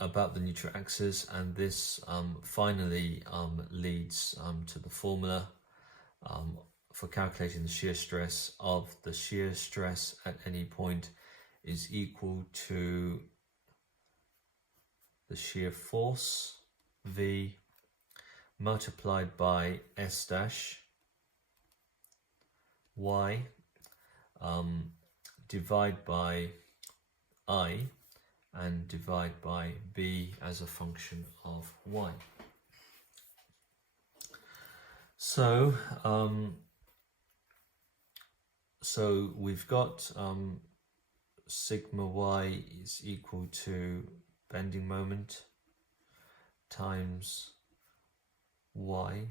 about the neutral axis, and this finally leads to the formula for calculating the shear stress of the shear stress at any point is equal to the shear force V multiplied by S dash Y divide by I and divide by B as a function of Y. So so we've got sigma y is equal to bending moment times y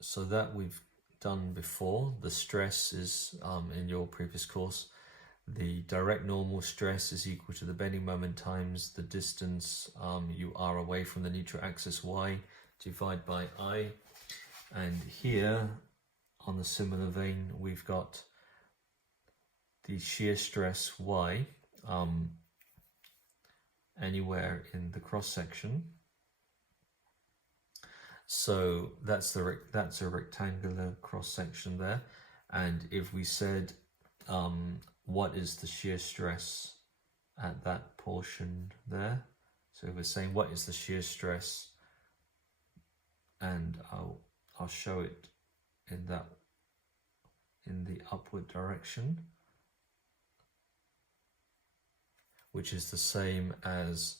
so that we've done before. The stress is in your previous course, the direct normal stress is equal to the bending moment times the distance you are away from the neutral axis y divided by I. And here on the similar vein we've got the shear stress y anywhere in the cross section. So that's a rectangular cross section there. And if we said what is the shear stress at that portion there, so if we're saying what is the shear stress, and I'll show it in the upward direction, which is the same as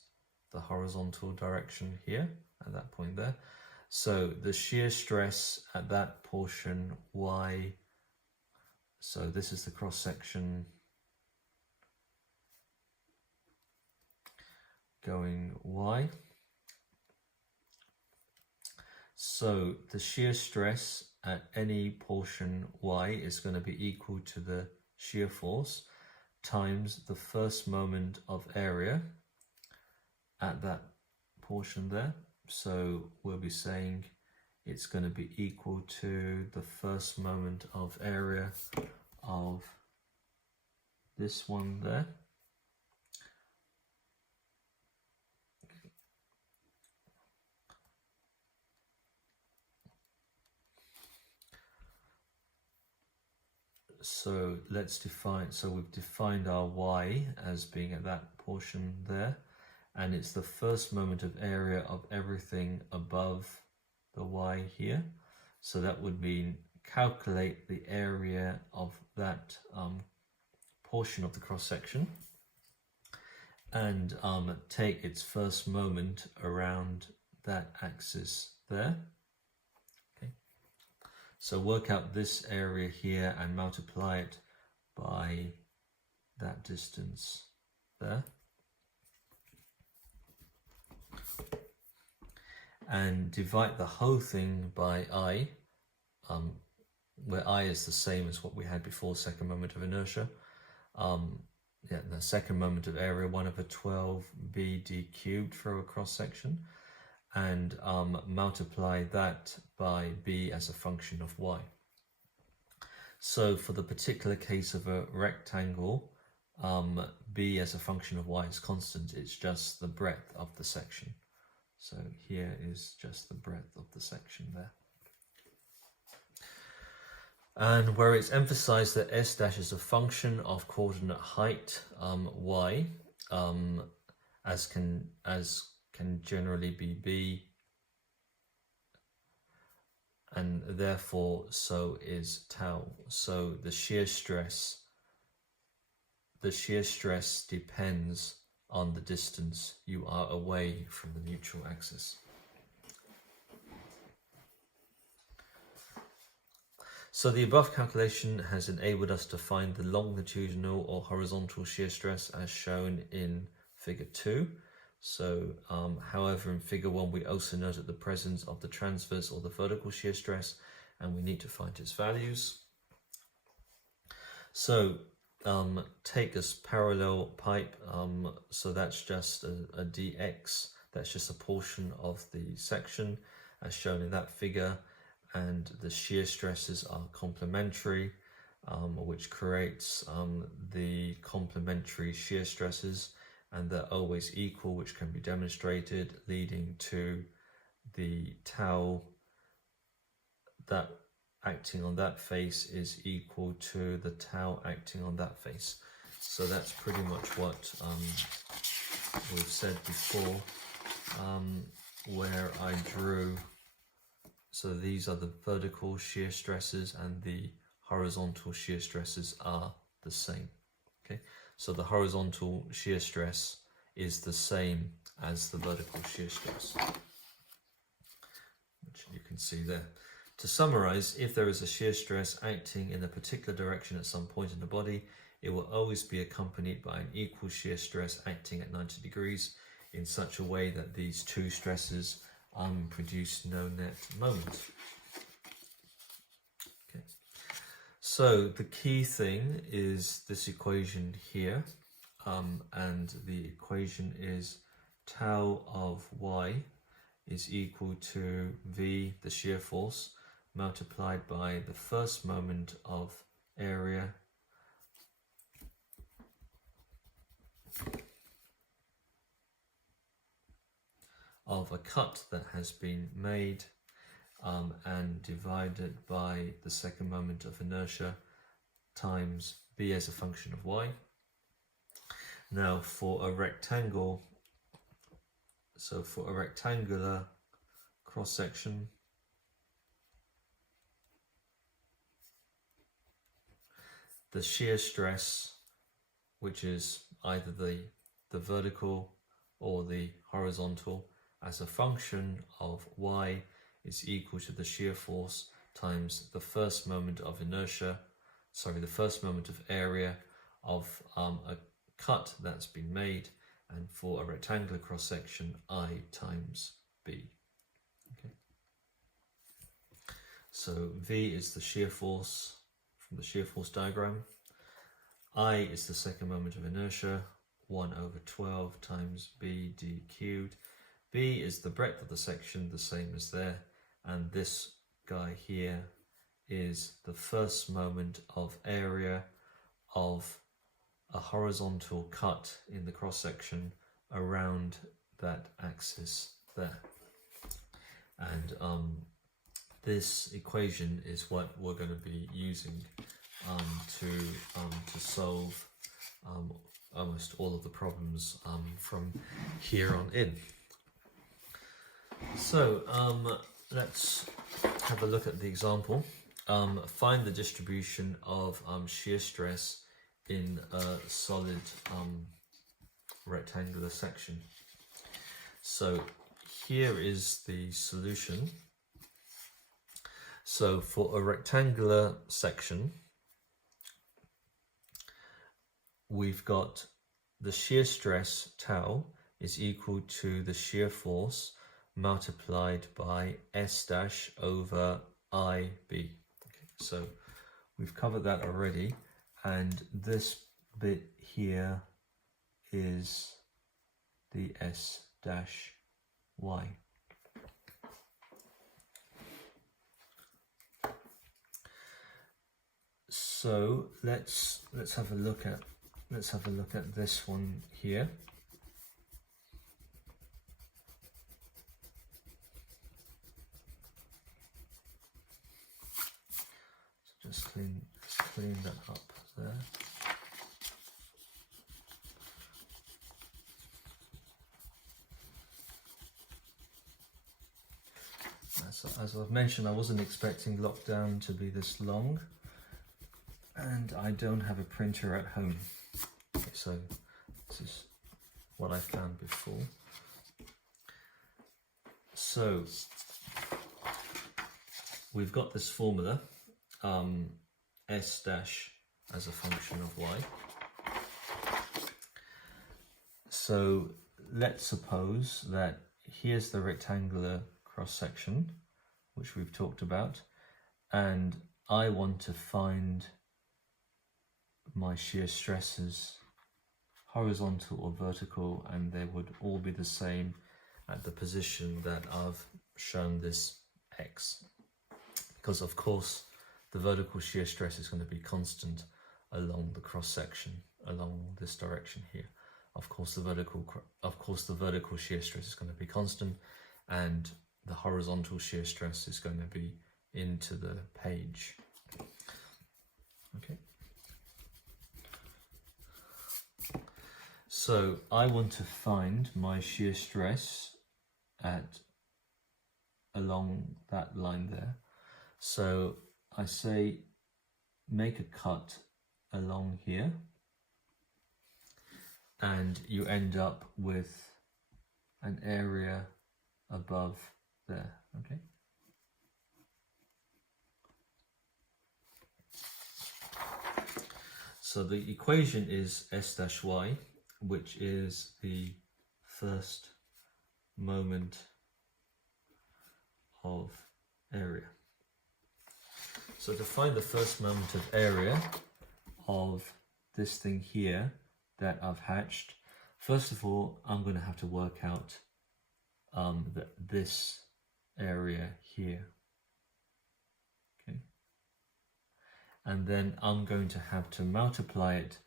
the horizontal direction here at that point there. So the shear stress at that portion y, so this is the cross section going y. So the shear stress at any portion y is going to be equal to the shear force times the first moment of area at that portion there. So we'll be saying it's going to be equal to the first moment of area of this one there. So let's define, so we've defined our y as being at that portion there, and it's the first moment of area of everything above the y here. So that would mean calculate the area of that portion of the cross section and take its first moment around that axis there. So work out this area here and multiply it by that distance there. And divide the whole thing by I, where I is the same as what we had before, second moment of inertia. The second moment of area, 1/12 BD cubed for a cross section. And multiply that by b as a function of y. So for the particular case of a rectangle, b as a function of y is constant. It's just the breadth of the section. So here is just the breadth of the section there. and where it's emphasized that S dash is a function of coordinate height y, as can generally be b, and therefore so is tau. So the shear stress depends on the distance you are away from the neutral axis. So the above calculation has enabled us to find the longitudinal or horizontal shear stress as shown in figure 2. So, however, in figure 1, we also noted the presence of the transverse or the vertical shear stress, and we need to find its values. So, take this parallel pipe, so that's just a dx, that's just a portion of the section as shown in that figure, and the shear stresses are complementary, which creates the complementary shear stresses, and they're always equal, which can be demonstrated, leading to the tau that acting on that face is equal to the tau acting on that face. So that's pretty much what we've said before, where I drew. So these are the vertical shear stresses and the horizontal shear stresses are the same. Okay, so the horizontal shear stress is the same as the vertical shear stress, which you can see there. To summarize, if there is a shear stress acting in a particular direction at some point in the body, it will always be accompanied by an equal shear stress acting at 90 degrees in such a way that these two stresses produce no net moment. Okay. So the key thing is this equation here, and the equation is tau of y is equal to V, the shear force, multiplied by the first moment of area of a cut that has been made, and divided by the second moment of inertia times b as a function of y. Now for a rectangle, so for a rectangular cross section, the shear stress, which is either the vertical or the horizontal, as a function of y is equal to the shear force times the first moment of inertia, the first moment of area of a cut that's been made, and for a rectangular cross section, I times b. Okay. So V is the shear force from the shear force diagram. I is the second moment of inertia, 1/12 times b d cubed. B is the breadth of the section, the same as there, and this guy here is the first moment of area of a horizontal cut in the cross section around that axis there. And this equation is what we're going to be using to solve almost all of the problems from here on in. So let's have a look at the example. Find the distribution of shear stress in a solid rectangular section. So here is the solution. So for a rectangular section, we've got the shear stress tau is equal to the shear force multiplied by S dash over IB. Okay, so we've covered that already, and this bit here is the S dash Y. So let's have a look at this one here. let's clean that up there. As I've mentioned, I wasn't expecting lockdown to be this long, and I don't have a printer at home. Okay, so this is what I found before. So we've got this formula, S dash as a function of y. So let's suppose that here's the rectangular cross-section, which we've talked about, and I want to find my shear stresses, horizontal or vertical, and they would all be the same at the position that I've shown this x. Because of course the vertical shear stress is going to be constant along the cross-section, along this direction here. Of course the vertical shear stress is going to be constant, and the horizontal shear stress is going to be into the page. Okay. So I want to find my shear stress along that line there. So I say make a cut along here, and you end up with an area above there. Okay. So the equation is S dash y, which is the first moment of area. So to find the first moment of area of this thing here that I've hatched, first of all, I'm going to have to work out this area here. Okay. And then I'm going to have to multiply it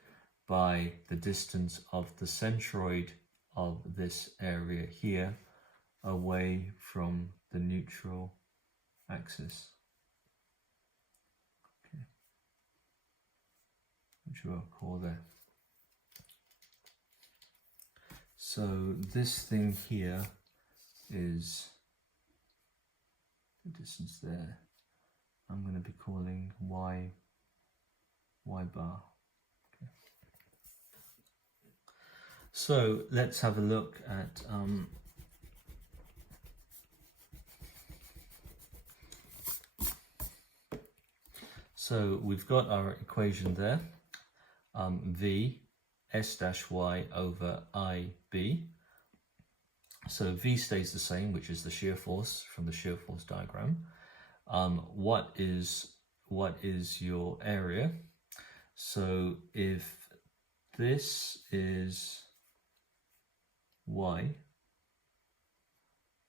by the distance of the centroid of this area here away from the neutral axis. Okay. Which we'll call there. So this thing here is the distance there. I'm going to be calling y bar. Okay. So let's have a look at so we've got our equation there, V S dash y over IB. So V stays the same, which is the shear force from the shear force diagram. What is your area? So if this is y,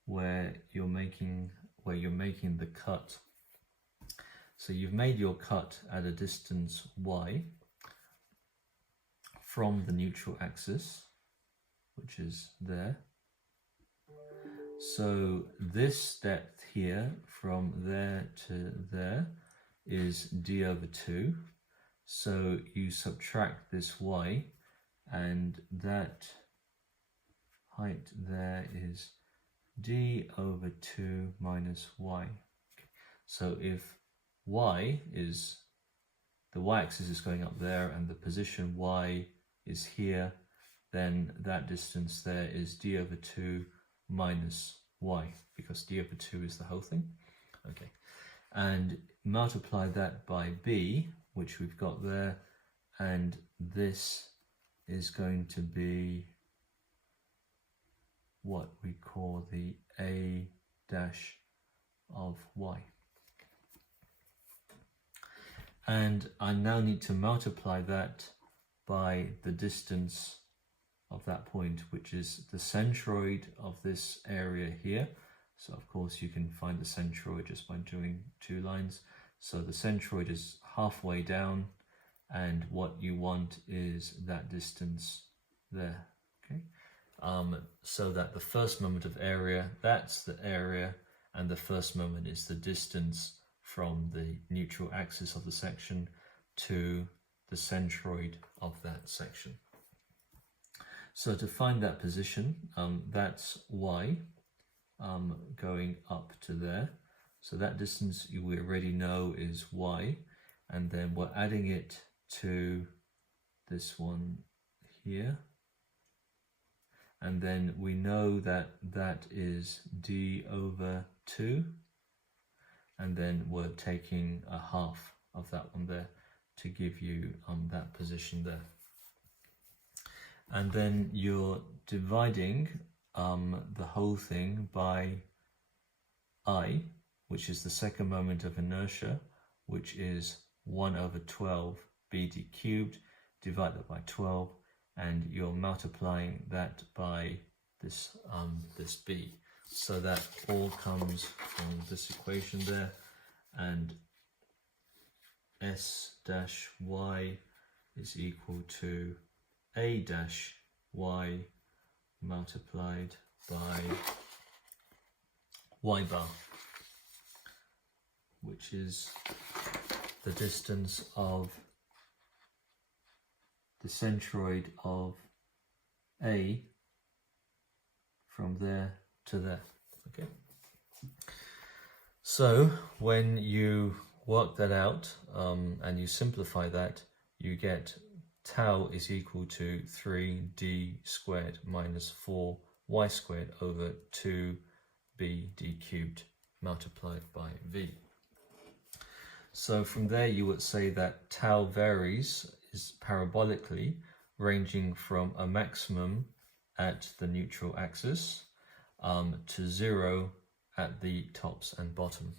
where you're making the cut, so you've made your cut at a distance y from the neutral axis, which is there. So this depth here from there to there is d over 2. So you subtract this y, and that height there is d over 2 minus y. So if y is, the y-axis is going up there and the position y is here, then that distance there is d over 2 minus y, because d over 2 is the whole thing. Okay, and multiply that by b, which we've got there, and this is going to be what we call the a dash of y. And I now need to multiply that by the distance of that point, which is the centroid of this area here. So of course you can find the centroid just by doing two lines. So the centroid is halfway down, and what you want is that distance there. Okay, so that the first moment of area, that's the area, and the first moment is the distance from the neutral axis of the section to the centroid of that section. So to find that position, that's y going up to there. So that distance we already know is y, and then we're adding it to this one here. And then we know that that is d over 2. And then we're taking a half of that one there to give you that position there. And then you're dividing the whole thing by I, which is the second moment of inertia, which is 1 over 12 bd cubed, divide that by 12, and you're multiplying that by this b. So that all comes from this equation there, and s dash y is equal to a dash y multiplied by y bar, which is the distance of the centroid of A from there to there. Okay. So when you work that out and you simplify that, you get tau is equal to 3d squared minus 4y squared over 2bd cubed multiplied by v. So from there you would say that tau varies is parabolically, ranging from a maximum at the neutral axis to 0 at the tops and bottom.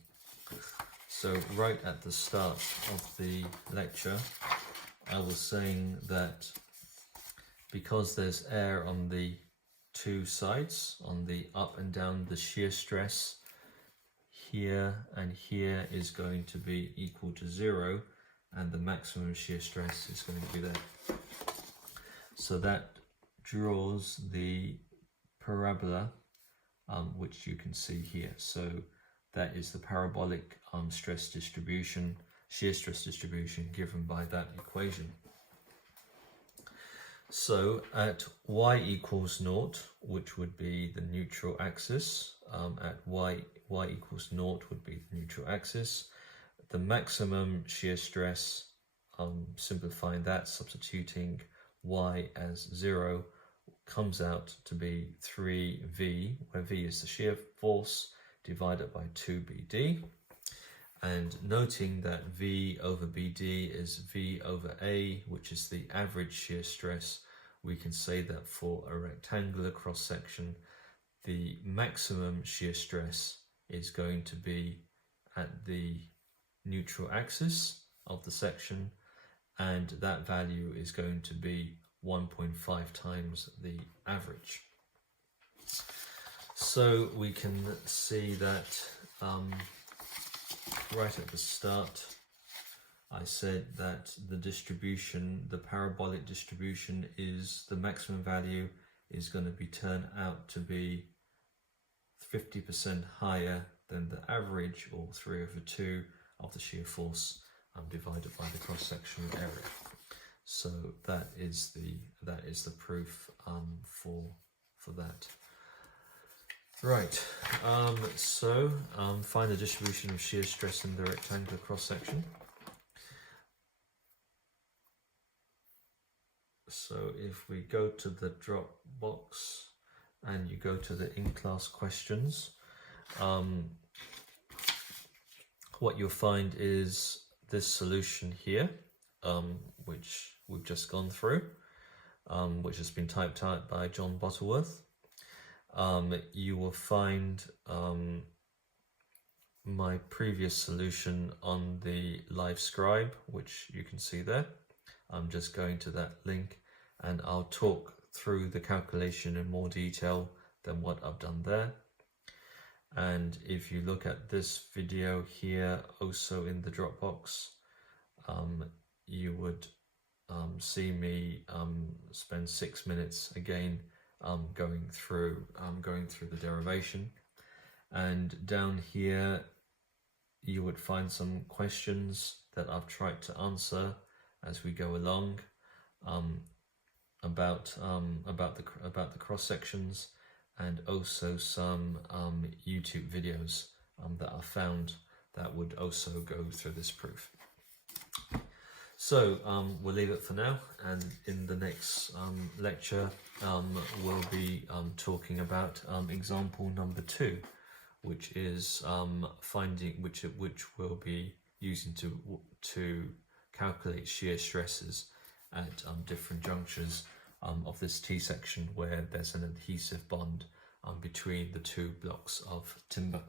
So right at the start of the lecture, I was saying that because there's air on the two sides, on the up and down, the shear stress here and here is going to be equal to 0, and the maximum shear stress is going to be there. So that draws the parabola, which you can see here. So that is the parabolic stress distribution, shear stress distribution given by that equation. So at y equals 0, which would be the neutral axis, at y equals 0 would be the neutral axis. The maximum shear stress, simplifying that, substituting y as 0, comes out to be 3v, where v is the shear force, divided by 2bd. And noting that v over bd is v over a, which is the average shear stress, we can say that for a rectangular cross section, the maximum shear stress is going to be at the neutral axis of the section, and that value is going to be 1.5 times the average. So we can see that right at the start I said that the distribution, the parabolic distribution, is the maximum value is going to be turned out to be 50% higher than the average, or 3 over 2 of the shear force divided by the cross-sectional area. So that is the proof for that. Right. Find the distribution of shear stress in the rectangular cross-section. So if we go to the drop box and you go to the in-class questions, what you'll find is this solution here, which we've just gone through, which has been typed out by John Butterworth. You will find my previous solution on the LiveScribe, which you can see there. I'm just going to that link and I'll talk through the calculation in more detail than what I've done there. And if you look at this video here, also in the Dropbox, you would see me spend 6 minutes again going through the derivation. And down here you would find some questions that I've tried to answer as we go along about the cross sections, and also some YouTube videos that I found that would also go through this proof. So we'll leave it for now, and in the next lecture we'll be talking about example number 2, which is which we'll be using to calculate shear stresses at different junctures of this T section where there's an adhesive bond between the two blocks of timber.